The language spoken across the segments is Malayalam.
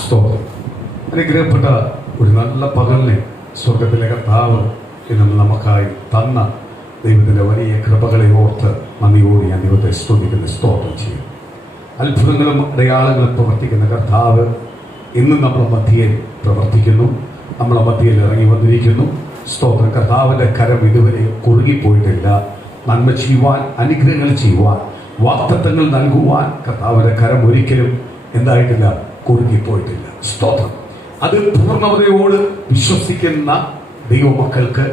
സ്തോത്രം. അനുഗ്രഹപ്പെട്ട ഒരു നല്ല പകലിനെ സ്വർഗത്തിലെ കർത്താവ് ഇന്ന് നമുക്കായി തന്ന ദൈവത്തിൻ്റെ വലിയ കൃപകളെ ഓർത്ത് നന്ദിയോടെ ഞാൻ ദൈവത്തെ സ്തുതിക്കുന്ന സ്തോത്രം ചെയ്യും. അത്ഭുതങ്ങളും അടയാളങ്ങളും പ്രവർത്തിക്കുന്ന കർത്താവ് ഇന്നും നമ്മുടെ മധ്യയിൽ പ്രവർത്തിക്കുന്നു, നമ്മളെ മധ്യയിൽ ഇറങ്ങി വന്നിരിക്കുന്നു. സ്തോത്രം. കർത്താവിൻ്റെ കരം ഇതുവരെ കുറുകിപ്പോയിട്ടില്ല. നന്മ ചെയ്യുവാൻ, അനുഗ്രഹങ്ങൾ ചെയ്യുവാൻ, വാഗ്ദത്തങ്ങൾ നൽകുവാൻ കർത്താവിൻ്റെ കരം ഒരിക്കലും എന്തായിട്ടില്ല, കുറുകിപ്പോയിട്ടില്ല. സ്തോത്രം. അത് പൂർണ്ണതയോട് വിശ്വസിക്കുന്ന ദൈവമക്കൾക്ക്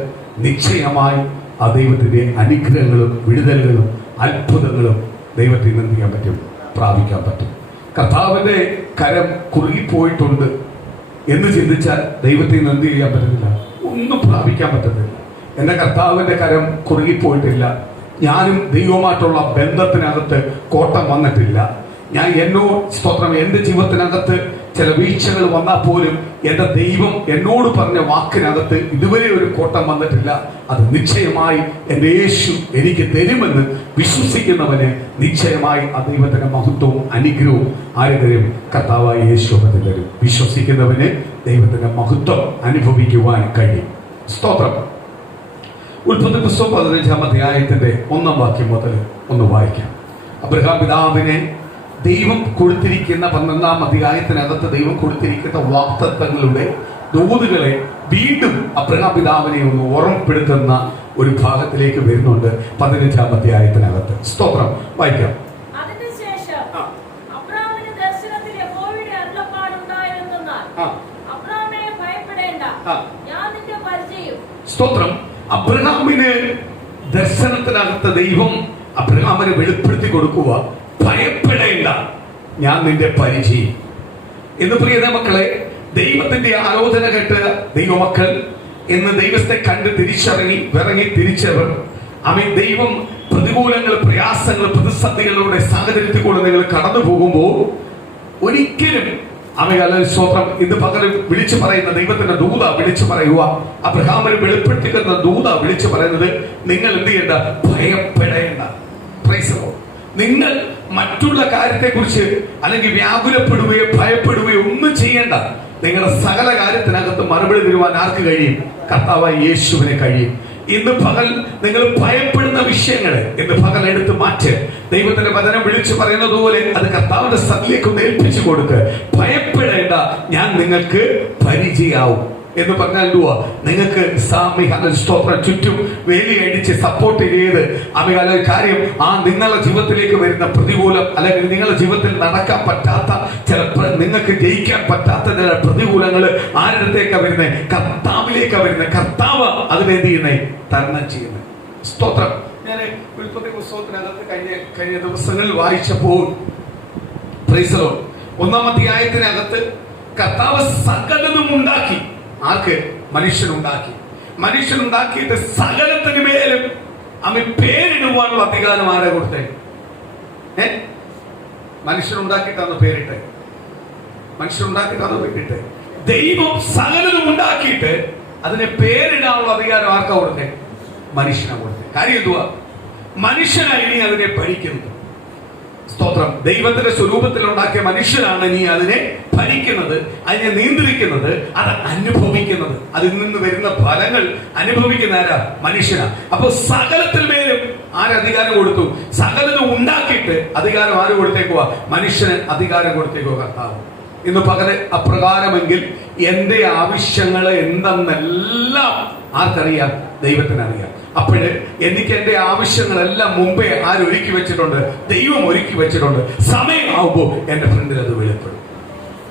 നിശ്ചയമായി ആ ദൈവത്തിൻ്റെ അനുഗ്രഹങ്ങളും വിടുതലുകളും അത്ഭുതങ്ങളും ദൈവത്തിൽ നിന്ന് എന്ത് ചെയ്യാൻ പറ്റും, പ്രാപിക്കാൻ പറ്റും. കർത്താവിൻ്റെ കരം കുറുകിപ്പോയിട്ടുണ്ട് എന്ന് ചിന്തിച്ചാൽ ദൈവത്തിൽ നിന്ന് എന്ത് ചെയ്യാൻ പറ്റത്തില്ല, ഒന്നും പ്രാപിക്കാൻ പറ്റത്തില്ല. എൻ്റെ കർത്താവിൻ്റെ കരം കുറുകിപ്പോയിട്ടില്ല. ഞാനും ദൈവവുമായിട്ടുള്ള ബന്ധത്തിനകത്ത് കോട്ടം വന്നിട്ടില്ല. സ്തോത്രം, എൻ്റെ ജീവിതത്തിനകത്ത് ചില വീഴ്ചകൾ വന്നാൽ പോലും എൻ്റെ ദൈവം എന്നോട് പറഞ്ഞ വാക്കിനകത്ത് ഇതുവരെ ഒരു കോട്ടം വന്നിട്ടില്ല. അത് നിശ്ചയമായി എൻ്റെ യേശു എനിക്ക് തരുമെന്ന് വിശ്വസിക്കുന്നവന് നിശ്ചയമായി ആ ദൈവത്തിൻ്റെ മഹത്വവും അനുഗ്രഹവും ആര് തരും? കർത്താവായ യേശു തരും. വിശ്വസിക്കുന്നവന് ദൈവത്തിൻ്റെ മഹത്വം അനുഭവിക്കുവാൻ കഴിയും. സ്തോത്രം. ഉൽപ്പത്തി പുസ്തകം 15-ാം അധ്യായത്തിന്റെ 1-ാം വാക്യം മുതൽ ഒന്ന് വായിക്കാം. അബ്രഹാം പിതാവിനെ ദൈവം കൊടുത്തിരിക്കുന്ന 12-ാം അധ്യായത്തിനകത്ത് ദൈവം കൊടുത്തിരിക്കുന്ന വാഗ്ദത്തങ്ങളുടെ ദൂതുകളെ വീണ്ടും അബ്രഹാം പിതാവിനെ ഒന്ന് ഓർമ്മപ്പെടുത്തുന്ന ഒരു ഭാഗത്തിലേക്ക് വരുന്നുണ്ട് 15-ാം അധ്യായത്തിനകത്ത്. സ്തോത്രം. വായിക്കാം. സ്തോത്രം. അബ്രഹാമിന് ദർശനത്തിനകത്ത് ദൈവം അബ്രഹാമിനെ വെളിപ്പെടുത്തി കൊടുക്കുക, ഭയപ്പെടേണ്ട, ഞാൻ നിന്റെ പരിചയം എന്ന്. പ്രിയ മക്കളെ, ദൈവത്തിന്റെ ആലോചന കേട്ട് ദൈവമക്കൾ എന്ന് ദൈവത്തെ കണ്ട് തിരിച്ചവർ ദൈവം പ്രതികൂലങ്ങൾ, പ്രയാസങ്ങൾ, പ്രതിസന്ധികളുടെ സാഹചര്യത്തിൽ കൂടെ നിങ്ങൾ കടന്നു പോകുമ്പോൾ ഒരിക്കലും സ്തോത്രം, ഇന്ന് പകരം വിളിച്ചു പറയുന്ന ദൈവത്തിന്റെ ദൂത വിളിച്ചു പറയുക, അബ്രഹാമിനെ വെളിപ്പെടുത്തിക്കുന്ന ദൂത വിളിച്ചു പറയുന്നത്, നിങ്ങൾ എന്ത് ചെയ്യേണ്ട, ഭയപ്പെടേണ്ട. നിങ്ങൾ മറ്റുള്ള കാര്യത്തെക്കുറിച്ച് അല്ലെങ്കിൽ വ്യാകുലപ്പെടുകയോ ഭയപ്പെടുകയോ ഒന്നും ചെയ്യേണ്ട. നിങ്ങളുടെ സകല കാര്യത്തിനകത്ത് മറുപടി തരുവാൻ ആർക്ക് കഴിയും? കർത്താവായ യേശുവിനെ കഴിയും. ഇന്ന് പകൽ നിങ്ങൾ ഭയപ്പെടുന്ന വിഷയങ്ങളെ ഇന്ന് പകൽ എടുത്ത് മാറ്റ്. ദൈവത്തിന്റെ വചനം വിളിച്ചു പറയുന്നത് പോലെ അത് കർത്താവിന്റെ സന്നിധിയിലേക്ക് ഒന്ന് ഏൽപ്പിച്ചു കൊടുക്ക്. ഭയപ്പെടേണ്ട, ഞാൻ നിങ്ങൾക്ക് പരിചയാവും എന്ന് പറഞ്ഞാൽ എന്തുവാ? നിങ്ങൾക്ക് സ്തോത്രം ചുറ്റും വേലി അടിച്ച് സപ്പോർട്ട് ചെയ്ത് ഒരു കാര്യം, ആ നിങ്ങളുടെ ജീവിതത്തിലേക്ക് വരുന്ന പ്രതികൂലം അല്ലെങ്കിൽ നിങ്ങളുടെ ജീവിതത്തിൽ നടക്കാൻ പറ്റാത്ത ചില, നിങ്ങൾക്ക് ജയിക്കാൻ പറ്റാത്ത ചില പ്രതികൂലങ്ങൾ ആരുടത്തേക്കാണ് വരുന്നത്? കർത്താവിലേക്കാണ് വരുന്നത്. കർത്താവ് അതിനെന്ത് ചെയ്യുന്നേ? തരണം ചെയ്യുന്നത്. സ്തോത്രം. ഞാൻ ഉൽപ്പത്തി പുസ്തകത്തിനകത്ത് കഴിഞ്ഞ ദിവസങ്ങളിൽ വായിച്ചപ്പോൾ 1-ാം അധ്യായത്തിനകത്ത് കർത്താവ് സകലതും ഉണ്ടാക്കി. ആർക്ക്? മനുഷ്യനുണ്ടാക്കിയിട്ട് സകലത്തിന് മേലും അവൻ പേരിടുവാനുള്ള അധികാരം ആരാ കൊടുത്തേ? മനുഷ്യനുണ്ടാക്കിയിട്ടാണ് പേരിട്ടെ. ദൈവം സകലതും ഉണ്ടാക്കിയിട്ട് അതിനെ പേരിടാനുള്ള അധികാരം ആർക്കാ കൊടുത്തേ? മനുഷ്യനാ കൊടുത്തേ. കാര്യം എന്തുവാ? മനുഷ്യനായി നീ അതിനെ ഭരിക്കുന്നത്. സ്തോത്രം. ദൈവത്തിന്റെ സ്വരൂപത്തിൽ ഉണ്ടാക്കിയ മനുഷ്യനാണ് നീ അതിനെ ഭരിക്കുന്നത്, അതിനെ നിയന്ത്രിക്കുന്നത്, അത് അനുഭവിക്കുന്നത്. അതിൽ നിന്ന് വരുന്ന ഫലങ്ങൾ അനുഭവിക്കുന്ന ആരാ? മനുഷ്യനാ. അപ്പൊ സകലത്തിൽ മേലും ആരധികാരം കൊടുത്തു? സകലതും ഉണ്ടാക്കിയിട്ട് അധികാരം ആര് കൊടുത്തേക്കുവാ? മനുഷ്യന് അധികാരം കൊടുത്തേക്കുവാ കർത്താവ്. ഇന്ന് പകരം അപ്രകാരമെങ്കിൽ എന്റെ ആവശ്യങ്ങൾ എന്തെന്നെല്ലാം ആർക്കറിയാം? ദൈവത്തിനറിയാം. അപ്പോഴ് എനിക്ക് എന്റെ ആവശ്യങ്ങളെല്ലാം മുമ്പേ ആരൊരുക്കി വെച്ചിട്ടുണ്ട്? ദൈവം ഒരുക്കി വെച്ചിട്ടുണ്ട്. സമയമാവുമ്പോൾ എന്റെ ഫ്രണ്ടിൽ അത് വെളിപ്പെടും.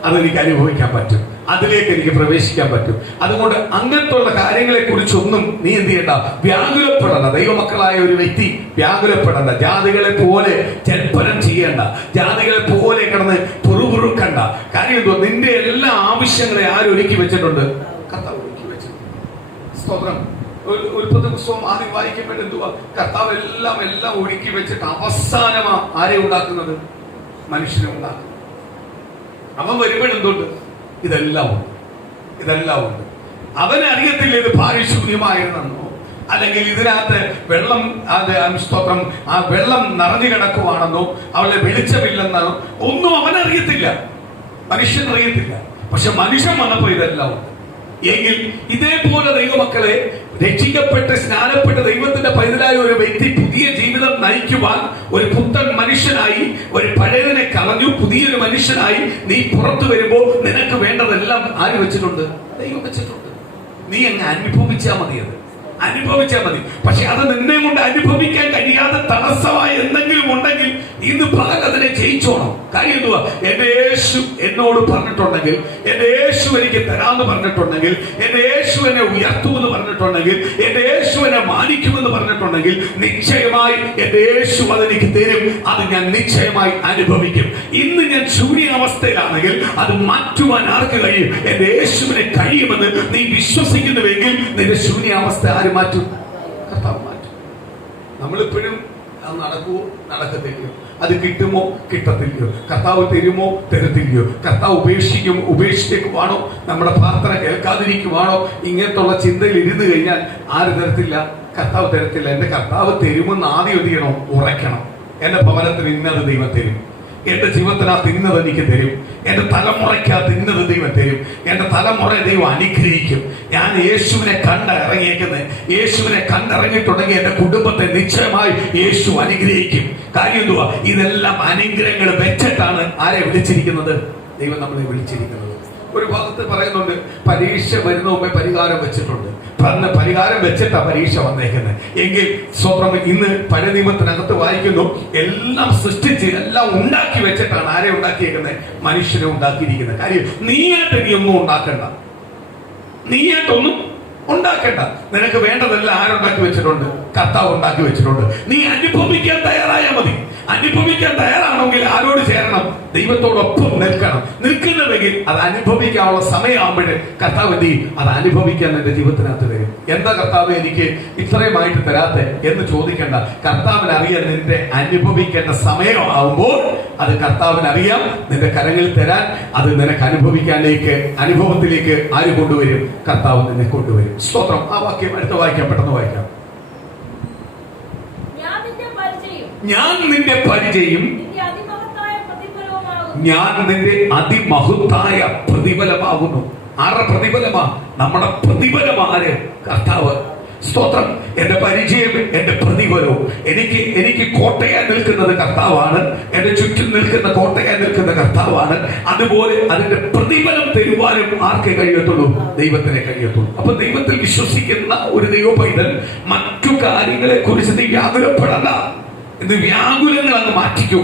അതെനിക്ക് അനുഭവിക്കാൻ പറ്റും, അതിലേക്ക് എനിക്ക് പ്രവേശിക്കാൻ പറ്റും. അതുകൊണ്ട് അങ്ങനത്തുള്ള കാര്യങ്ങളെ കുറിച്ചൊന്നും നീ എന്ത് ചെയ്യണ്ട, വ്യാകുലപ്പെടണ്ട. ദൈവമക്കളായ ഒരു വ്യക്തി വ്യാകുലപ്പെടണ്ട. ജാതികളെ പോലെ ജൽപ്പനം ചെയ്യേണ്ട, ജാതികളെ പോലെ കിടന്ന് പുറുപുറുക്കണ്ട. കാര്യം എന്തോ? നിന്റെ എല്ലാ ആവശ്യങ്ങളെ ആരൊരുക്കി വെച്ചിട്ടുണ്ട്? കർത്താവ് ഒരുക്കി വെച്ചിട്ടുണ്ട്. സ്തോത്രം. ഉൽപ്പത്തി പുസ്തകം ആദ്യം വായിക്കുമ്പോൾ എന്തുവാ? കർത്താവ് എല്ലാം ഒരുക്കി വെച്ചിട്ട് അവസാനമാ ആരെ ഉണ്ടാക്കുന്നത്? മനുഷ്യനെ ഉണ്ടാക്കുന്നത്. അവൻ വരുമ്പോഴെന്തുണ്ട്? ഇതെല്ലാം ഉണ്ട്. അവനറിയത്തില്ല ഇത് പാരിശുദ്ധ്യമായിരുന്നെന്നോ അല്ലെങ്കിൽ ഇതിനകത്ത് വെള്ളം സ്തോത്രം ആ വെള്ളം നിറഞ്ഞു കിടക്കുവാണെന്നോ അവളെ വെളിച്ചമില്ലെന്നോ ഒന്നും അവനറിയത്തില്ല. മനുഷ്യൻ അറിയത്തില്ല. പക്ഷെ മനുഷ്യൻ വന്നപ്പോ ഇതെല്ലാം ഉണ്ട്. എങ്കിൽ ഇതേപോലെ ദൈവമക്കളെ, രക്ഷിക്കപ്പെട്ട് സ്നാനപ്പെട്ട് ദൈവത്തിന്റെ പൈതലായ ഒരു വ്യക്തി പുതിയ ജീവിതം നയിക്കുവാൻ ഒരു പുത്തൻ മനുഷ്യനായി, ഒരു പഴയതിനെ കളഞ്ഞു പുതിയൊരു മനുഷ്യനായി നീ പുറത്തു വരുമ്പോൾ നിനക്ക് വേണ്ടതെല്ലാം ആര് വെച്ചിട്ടുണ്ട്? ദൈവം വെച്ചിട്ടുണ്ട്. നീ അങ്ങ് അനുഭവിച്ചാൽ മതി, അത് അനുഭവിച്ചാൽ മതി. പക്ഷെ അത് നിന്നെ കൊണ്ട് അനുഭവിക്കാൻ കഴിയാതെ തടസ്സമായി എന്തെങ്കിലും ഉണ്ടെങ്കിൽ ഇന്ന് പകൽ അതിനെ ജയിച്ചോണം. കാര്യം എന്തുവാ? എന്റെ യേശു എന്നോട് പറഞ്ഞിട്ടുണ്ടെങ്കിൽ, എന്റെ യേശു എനിക്ക് തരാമെന്ന് പറഞ്ഞിട്ടുണ്ടെങ്കിൽ, എന്റെ യേശു എന്നെ ഉയർത്തുമെന്ന് പറഞ്ഞിട്ടുണ്ടെങ്കിൽ, എന്റെ യേശു എന്നെ മാനിക്കുമെന്ന് പറഞ്ഞിട്ടുണ്ടെങ്കിൽ നിശ്ചയമായി എന്റെ യേശു അതെനിക്ക് തരും. അത് ഞാൻ നിശ്ചയമായി അനുഭവിക്കും. ഇന്ന് ഞാൻ ശൂന്യാവസ്ഥയിലാണെങ്കിൽ അത് മാറ്റുവാൻ ആർക്ക് കഴിയും? എന്റെ യേശുവിനെ കഴിയുമെന്ന് നീ വിശ്വസിക്കുന്നുവെങ്കിൽ നിന്റെ ശൂന്യാവസ്ഥ ആര് മാറ്റും? കർത്താവ് മാറ്റും. നമ്മളിപ്പോഴും അത് നടക്കുമോ നടക്കത്തില്ലയോ, അത് കിട്ടുമോ കിട്ടത്തില്ലയോ, കർത്താവ് തരുമോ തരത്തില്ലയോ, കർത്താവ് ഉപേക്ഷിക്കുവാണോ, നമ്മുടെ പ്രാർത്ഥന കേൾക്കാതിരിക്കുവാണോ, ഇങ്ങനത്തുള്ള ചിന്തയിൽ ഇരുന്ന് കഴിഞ്ഞാൽ ആര് തരത്തില്ല? കർത്താവ് തരത്തില്ല. എന്റെ കർത്താവ് തരുമെന്ന് ആദ്യം എന്ത് ചെയ്യണം? ഉറയ്ക്കണം. എന്റെ ഭവനത്തിന് ഇന്നത് ദൈവം തരും, എന്റെ ജീവിതത്തിനകത്ത് ഇന്നത് എനിക്ക് തരും, എന്റെ തലമുറയ്ക്കകത്ത് ഇന്നത് ദൈവം തരും, എന്റെ തലമുറ ദൈവം അനുഗ്രഹിക്കും. ഞാൻ യേശുവിനെ കണ്ടിറങ്ങിയേക്കുന്നത്, യേശുവിനെ കണ്ടിറങ്ങിയിട്ടുണ്ടെങ്കിൽ എന്റെ കുടുംബത്തെ നിശ്ചയമായി യേശു അനുഗ്രഹിക്കും. കാര്യം എന്തുവാ? ഇതെല്ലാം അനുഗ്രഹങ്ങൾ വെച്ചിട്ടാണ് ആരെ വിളിച്ചിരിക്കുന്നത്? ദൈവം നമ്മളെ വിളിച്ചിരിക്കുന്നത്. ഒരു ഭാഗത്ത് പറയുന്നുണ്ട്, പരീക്ഷ വരുന്ന മുമ്പേ പരിഹാരം വെച്ചിട്ടുണ്ട്. പരിഹാരം വെച്ചിട്ടാ പരീക്ഷ വന്നേക്കുന്നത്. എങ്കിൽ സ്വപ്നം ഇന്ന് പഴയ നിയമത്തിനകത്ത് വായിക്കുന്നു, എല്ലാം സൃഷ്ടിച്ച് എല്ലാം ഉണ്ടാക്കി വെച്ചിട്ടാണ് ആരെ ഉണ്ടാക്കിയേക്കുന്നത്? മനുഷ്യനെ ഉണ്ടാക്കിയിരിക്കുന്നത്. കാര്യം നീയായിട്ട് നീ ഒന്നും ഉണ്ടാക്കണ്ട, നീയായിട്ടൊന്നും ഉണ്ടാക്കണ്ട. നിനക്ക് വേണ്ടതെല്ലാം ആരുണ്ടാക്കി വെച്ചിട്ടുണ്ട്? കർത്താവ് ഉണ്ടാക്കി വെച്ചിട്ടുണ്ട്. നീ അനുഭവിക്കാൻ തയ്യാറായാൽ മതി. അനുഭവിക്കാൻ തയ്യാറാണെങ്കിൽ ആരോട് ചേരണം? ദൈവത്തോടൊപ്പം നിൽക്കണം. നിൽക്കുന്നുവെങ്കിൽ അത് അനുഭവിക്കാനുള്ള സമയമാകുമ്പോഴേ കർത്താവ് എന്ത് ചെയ്യും? അത് അനുഭവിക്കാൻ എന്റെ ജീവിതത്തിനകത്ത് തരും. എന്താ കർത്താവ് എനിക്ക് ഇത്രയുമായിട്ട് തരാത്തെ എന്ന് ചോദിക്കേണ്ട. കർത്താവിന് അറിയാൻ നിന്റെ അനുഭവിക്കേണ്ട സമയമാകുമ്പോൾ അത് കർത്താവിന് അറിയാം. നിന്റെ കരങ്ങളിൽ തരാൻ അത് നിനക്ക് അനുഭവത്തിലേക്ക് ആര് കൊണ്ടുവരും? കർത്താവ് നിന്നെ കൊണ്ടുവരും. സ്തോത്രം. ആ വാക്യം അടുത്ത വായിക്കാം, പെട്ടെന്ന് വായിക്കാം. ഞാൻ നിന്റെ പരിചയം, ഞാൻ നിന്റെ അതിമഹത്തായ പ്രതിഫലമാകുന്നു. ആരുടെ പ്രതിഫലമാ? നമ്മുടെ പ്രതിഫലമാര്? കർത്താവ്. സ്തോത്രം. എന്റെ പരിചയം, എന്റെ പ്രതിഫലവും. എനിക്ക് കോട്ടയായി നിൽക്കുന്നത് കർത്താവാണ്. എന്റെ ചുറ്റും നിൽക്കുന്ന കോട്ടയായി നിൽക്കുന്ന കർത്താവാണ്. അതുപോലെ അതിന്റെ പ്രതിഫലം തരുവാനും ആർക്കേ കഴിയത്തുള്ളൂ? ദൈവത്തിനെ കഴിയത്തുള്ളൂ. അപ്പൊ ദൈവത്തിൽ വിശ്വസിക്കുന്ന ഒരു ദൈവ പൈതൽ മറ്റു കാര്യങ്ങളെ കുറിച്ച് നീ വ്യാകുലപ്പെടണ്ട. ഇത് വ്യാകുലങ്ങൾ അങ്ങ് മാറ്റിക്കൂ,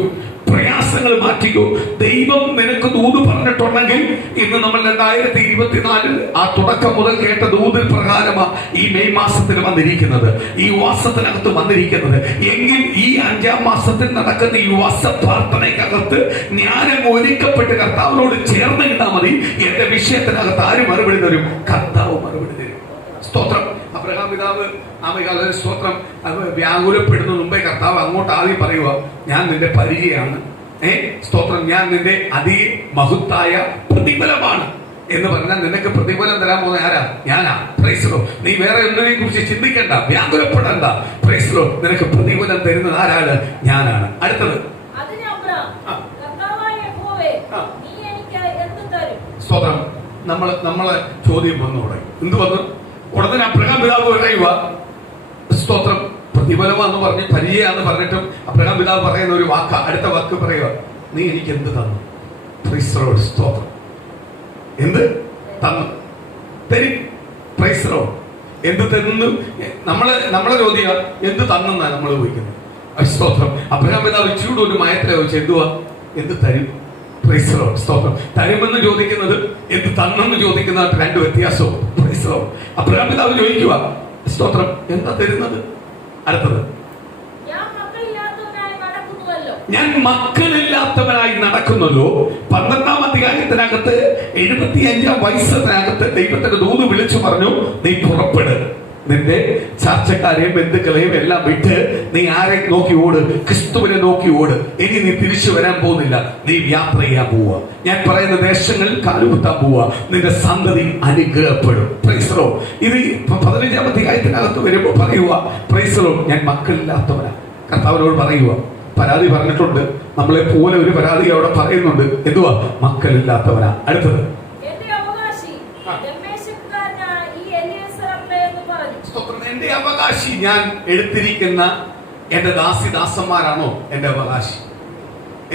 പ്രയാസങ്ങൾ മാറ്റിക്കോ. ദൈവം നിനക്ക് ദൂത് പറഞ്ഞിട്ടുണ്ടെങ്കിൽ ഇന്ന് നമ്മൾ 2024 ആ തുടക്കം മുതൽ കേട്ട ദൂതിൽ പ്രകാരമാണ് ഈ മെയ് മാസത്തിൽ വന്നിരിക്കുന്നത്, ഈ വാസത്തിനകത്ത് വന്നിരിക്കുന്നത്. എങ്കിൽ ഈ 5-ാം മാസത്തിൽ നടക്കുന്ന ഈ വാസ പ്രാർത്ഥനയ്ക്കകത്ത് ഞാനങ്ങ് ഒരുക്കപ്പെട്ട് കർത്താവിനോട് ചേർന്ന് കിട്ടാൽ മതി. എന്റെ വിഷയത്തിനകത്ത് ആര് മറുപടി തരും? കർത്താവ് മറുപടി തരും. സ്തോത്രം. അബ്രഹാം പിതാവ് സ്തോത്രം വ്യാകുലപ്പെടുന്ന മുമ്പേ കർത്താവ് അങ്ങോട്ട് ആദ്യം പറയുക, ഞാൻ നിന്റെ പരിചയമാണ്, സ്തോത്രം, ഞാൻ നിന്റെ അതിമഹത്തായ പ്രതിഫലമാണ് എന്ന് പറഞ്ഞാൽ നിനക്ക് പ്രതിഫലം തരാൻ പോകുന്ന ആരാ? ഞാനാ. Praise Lord. നീ വേറെ ഒന്നിനെ കുറിച്ച് ചിന്തിക്കണ്ട, വ്യാകുലപ്പെടണ്ട. Praise Lord. നിനക്ക് പ്രതിഫലം തരുന്നത് ആരാണ്? ഞാനാണ്. അടുത്തത് സ്തോത്രം. നമ്മളെ ചോദ്യം വന്നു തുടങ്ങി. എന്ത് വന്നു? ഉടനെ അബ്രഹാം പിതാവ് പറയുക, സ്തോത്രം, പ്രതിഫലമാന്ന് പറഞ്ഞ് പരിചയാന്ന് പറഞ്ഞിട്ടും അബ്രഹാം പിതാവ് പറയുന്ന ഒരു വാക്ക, അടുത്ത വാക്ക് പറയുക, നീ എനിക്ക് എന്ത് തന്നു? Praise Lord. സ്തോത്രം. എന്ത് തന്നു? തരും. Praise Lord. എന്ത് തന്നു? നമ്മളെ ചോദ്യം എന്ത് തന്നെന്നാണ് നമ്മൾ ചോദിക്കുന്നത്. സ്തോത്രം. അബ്രഹാം പിതാവ് ചൂട് ഒരു മയത്തിലെ ചോദിച്ചു, എന്തുവാ? എന്ത് തരും? Praise Lord. സ്തോത്രം. തരുമെന്ന് ചോദിക്കുന്നത് എന്ത് തന്നെന്ന് ചോദിക്കുന്നതായിട്ട് രണ്ട് വ്യത്യാസവും. Praise Lord. അബ്രഹാം പിതാവ് ചോദിക്കുക, സ്തോത്രം, എന്താ തരുന്നത്? അടുത്തത്, ഞാൻ മക്കളില്ലാത്തവനായി നടക്കുന്നല്ലോ. 12-ാം അധ്യായത്തിനകത്ത് 75-ാം വയസ്സിനകത്ത് ദൈവത്തിന്റെ ദൂത് വിളിച്ചു പറഞ്ഞു, നീ പുറപ്പെട്, നിന്റെ ചാർച്ചക്കാരെയും ബന്ധുക്കളെയും എല്ലാം വിട്ട് നീ ആരെ നോക്കി ഓട്? ക്രിസ്തുവിനെ നോക്കി ഓട്. ഇനി നീ തിരിച്ചു വരാൻ പോകുന്നില്ല, നീ യാത്ര ചെയ്യാൻ പോവുക. ഞാൻ പറയുന്ന ദേശങ്ങളിൽ കാലുകുത്താൻ പോവുക. നിന്റെ സന്തതി അനുഗ്രഹപ്പെടും. Praise Lord. ഇത് 15-ാം അധ്യായത്തിനകത്ത് വരുമ്പോൾ പറയുക, പ്രൈസ് ലോർഡ്, ഞാൻ മക്കളില്ലാത്തവനാ. കർത്താവിനോട് പറയുക, പരാതി പറഞ്ഞിട്ടുണ്ട്. നമ്മളെ പോലെ ഒരു പരാതി അവിടെ പറയുന്നുണ്ട്. എന്തുവാ? മക്കളില്ലാത്തവനാ. അടുത്തത് എന്റെ അവകാശി ഞാൻ എടുത്തിരിക്കുന്ന എന്റെ ദാസിദാസന്മാരാണോ എന്റെ അവകാശി?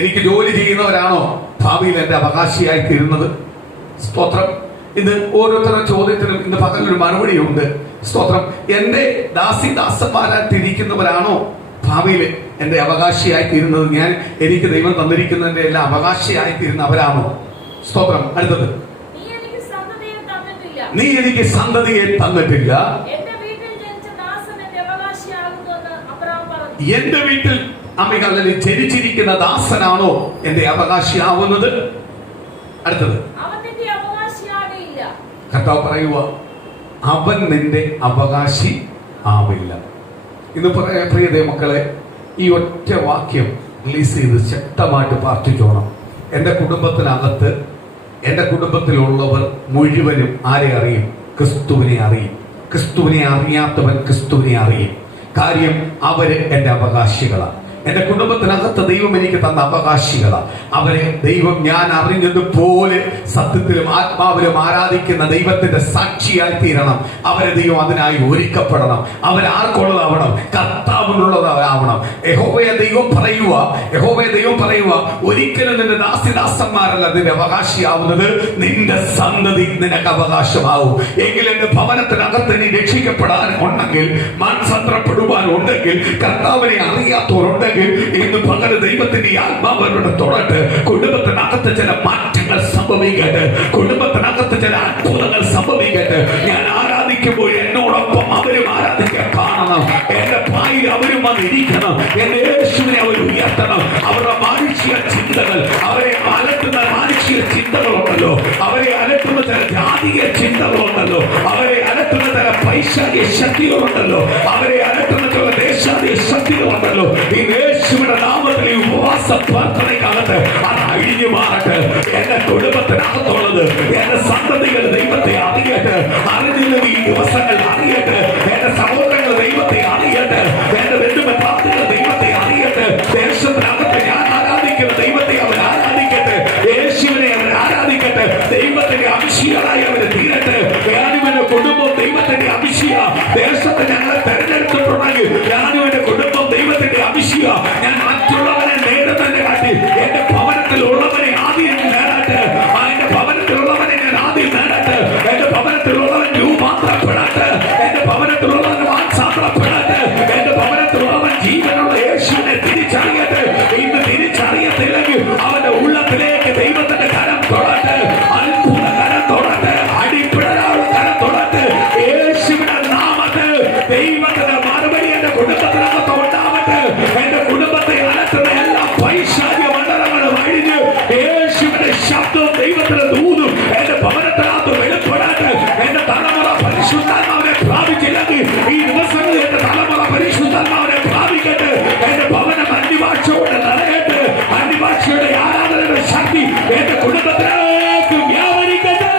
എനിക്ക് ജോലി ചെയ്യുന്നവരാണോ ഭാവിയിൽ എന്റെ അവകാശിയായി തീരുന്നത്? സ്തോത്രം. ഇത് ഓരോരുത്തരുടെ ചോദ്യത്തിനും ഇന്ന് പകലൊരു മറുപടിയുണ്ട്. സ്തോത്രം. എന്റെ ദാസിദാസന്മാരായി തിരിക്കുന്നവരാണോ ഭാവിയിൽ എന്റെ അവകാശിയായി തീരുന്നത്? എനിക്ക് ദൈവം തന്നിരിക്കുന്നതിന്റെ എല്ലാം അവകാശിയായി തീരുന്നവരാണോ? സ്തോത്രം. അടുത്തത്, നീ എനിക്ക് സന്തതിയെ തന്നിട്ടില്ല. എന്റെ വീട്ടിൽ അമ്മകളിൽ ജനിച്ചിരിക്കുന്ന ദാസനാണോ എന്റെ അവകാശിയാവുന്നത്? അടുത്തത്, കർത്താവ് പറയുക, അവൻ നിന്റെ അവകാശി ആവില്ല. ഇന്ന് പ്രിയ ദൈവമക്കളെ, ഈ ഒറ്റ വാക്യം റിലീസ് ചെയ്ത് ശക്തമായിട്ട് പ്രാർത്ഥിച്ചോണം. എന്റെ കുടുംബത്തിനകത്ത്, എന്റെ കുടുംബത്തിലുള്ളവർ മുഴുവനും ആരെ അറിയും? ക്രിസ്തുവിനെ അറിയും. ക്രിസ്തുവിനെ അറിയാത്തവൻ ക്രിസ്തുവിനെ അറിയും. കാര്യം അവര് എന്റെ അവകാശികളാണ്. എന്റെ കുടുംബത്തിനകത്ത് ദൈവം എനിക്ക് തന്ന അവകാശികളാണ്. അവരെ ദൈവം ഞാൻ അറിഞ്ഞതുപോലെ സത്യത്തിലും ആത്മാവിലും ആരാധിക്കുന്ന ദൈവത്തിന്റെ സാക്ഷിയായി തീരണം. അവരെ ദൈവം അതിനായി ഒരുക്കപ്പെടണം. അവരാർക്കുള്ളതാവണം? കർത്താവിനുള്ളതാവണം. യഹോവയെ ദൈവം പറയുക, ഒരിക്കലും നിന്റെ ദാസിദാസന്മാരല്ല നിന്റെ അവകാശിയാവുന്നത്, നിന്റെ സന്തതി നിനക്ക് അവകാശമാവും. എങ്കിൽ എന്റെ ഭവനത്തിനകത്ത് നീ രക്ഷിക്കപ്പെടാൻ ഉണ്ടെങ്കിൽ, മാനസാന്തരപ്പെടുവാൻ ഉണ്ടെങ്കിൽ, കർത്താവിനെ അറിയാത്തവരുണ്ടെങ്കിൽ, ഇന്ന് പകരം ദൈവത്തിന്റെ ആത്മാവരുടെ തൊടട്ട് കുടുംബത്തിനകത്ത് ചില മാറ്റങ്ങൾ സംഭവിക്കട്ടെ. കുടുംബത്തിനകത്ത് ചില അത്ഭുതങ്ങൾ സംഭവിക്കട്ടെ. ഞാൻ ആരാധിക്കുമ്പോൾ എന്നോടൊപ്പം അവരും ആരാധിക്കാൻ കാണണം. എന്റെ പായിൽ അവരും വന്നിരിക്കണം. എന്റെ യേശുവിനെ അവർ ഉയർത്തണം. അവരുടെ മാനുഷിക ചിന്തകൾ, അവരെ അലട്ടുന്ന മാനുഷിക ചിന്തകളുണ്ടല്ലോ, അവരെ അലട്ടുന്ന ചില ജാതീയ ചിന്തകളുണ്ടല്ലോ, അവരെ അലട്ടുന്ന ചില പൈശാചിക ശക്തികളുണ്ടല്ലോ, അവരെ അലട്ടുന്ന ചില ദേശാതീയ ശക്തികളുണ്ടല്ലോ. ഈ യേശുവിന്റെ നാമത്തിൽ ഈ ഉപവാസ പ്രാർത്ഥനയ്ക്കകത്ത് അത് അഴിഞ്ഞു മാറട്ടെ. എന്റെ കുടുംബത്തിനകത്തുള്ളത്, എന്റെ സന്തതികൾ ദൈവത്തെ അറിയട്ടെ. അറിഞ്ഞില്ലെങ്കിൽ ഈ ദിവസങ്ങൾ അറിയട്ടെ. എന്റെ സഹോദരങ്ങൾ ദൈവത്തെ അറിയട്ടെ. എന്റെ ബന്ധുമിത്രാദികൾ ദൈവത്തെ അറിയട്ടെ. ദേശത്തിനകത്ത് ഞാൻ ആരാധിക്കുന്ന ദൈവത്തെ അവർ ആരാധിക്കട്ടെ. യേശുവിനെ അവർ ആരാധിക്കട്ടെ. ദൈവത്തിന്റെ അഭിഷേകമായി അവർ തീരട്ടെ. ഞാനും എന്റെ കുടുംബം ദൈവത്തിന്റെ അഭിഷേക. ദേശത്ത് ഞങ്ങളെ തെരഞ്ഞെടുത്തിട്ടുണ്ടെങ്കിൽ ഞാനും എന്റെ കുടുംബം ദൈവത്തിന്റെ അഭിഷേക. ഞാൻ മറ്റുള്ളവരെ നേടുന്നതിനെ കാട്ടി എന്റെ ഭവനത്തിലുള്ളവരെ ആദ്യം നേടട്ടെ. എന്റെ ഭവനത്തിലുള്ളവരെ ഞാൻ ആദ്യം നേടട്ടെ. എന്റെ ഭവനത്തിലുള്ളവൻ രൂപാന്തരപ്പെടട്ടെ. എന്റെ ഭവനത്തിലുള്ളവൻ മാനസാന്തരപ്പെടട്ടെ. എന്റെ ഭവനത്തിലുള്ളവൻ ജീവനുള്ള യേശുവിനെ തിരിച്ചറിയട്ടെ. ഇന്ന് തിരിച്ചറിയത്തില്ലെങ്കിൽ അവന്റെ ഉള്ളത്തിലേക്ക് ദൈവത്തിന്റെ കരം തൊടട്ടെ. അത്ഭുത കരം തൊടട്ടെ. അടിപ്പിടരാളുടെ കരം തൊടട്ടെ. യേശുവിന്റെ നാമത്തിൽ ദൈവത്തിന്റെ മറുപടി എന്റെ കുടുംബത്തിനകത്ത് ഉണ്ടാവട്ടെ. എന്റെ കുടുംബത്തെ അലട്ടുന്ന എല്ലാ പൈശാചിക മണ്ഡലങ്ങളും അഴിഞ്ഞ് യേശുവിന്റെ ശബ്ദവും ദൈവത്തിന്റെ ദൂതും എന്റെ ഭവനത്തിനകത്ത് വെളിപ്പെടട്ടെ. എന്റെ തലമുറ പരിശുദ്ധാത്മാവിനെ പ്രാപിച്ചില്ലെങ്കിൽ ഈ ദിവസങ്ങളിൽ എന്റെ തലമുറ പരിശുദ്ധാത്മാവിനെ പ്രാപിക്കട്ടെ. എന്റെ ഭവനം അന്യഭാഷയോടെ നിറയട്ടെ. അന്യഭാഷയുടെ ആരാധനയുടെ ശക്തി എന്റെ കുടുംബത്തിലേക്ക് വ്യാപരിക്കട്ടെ.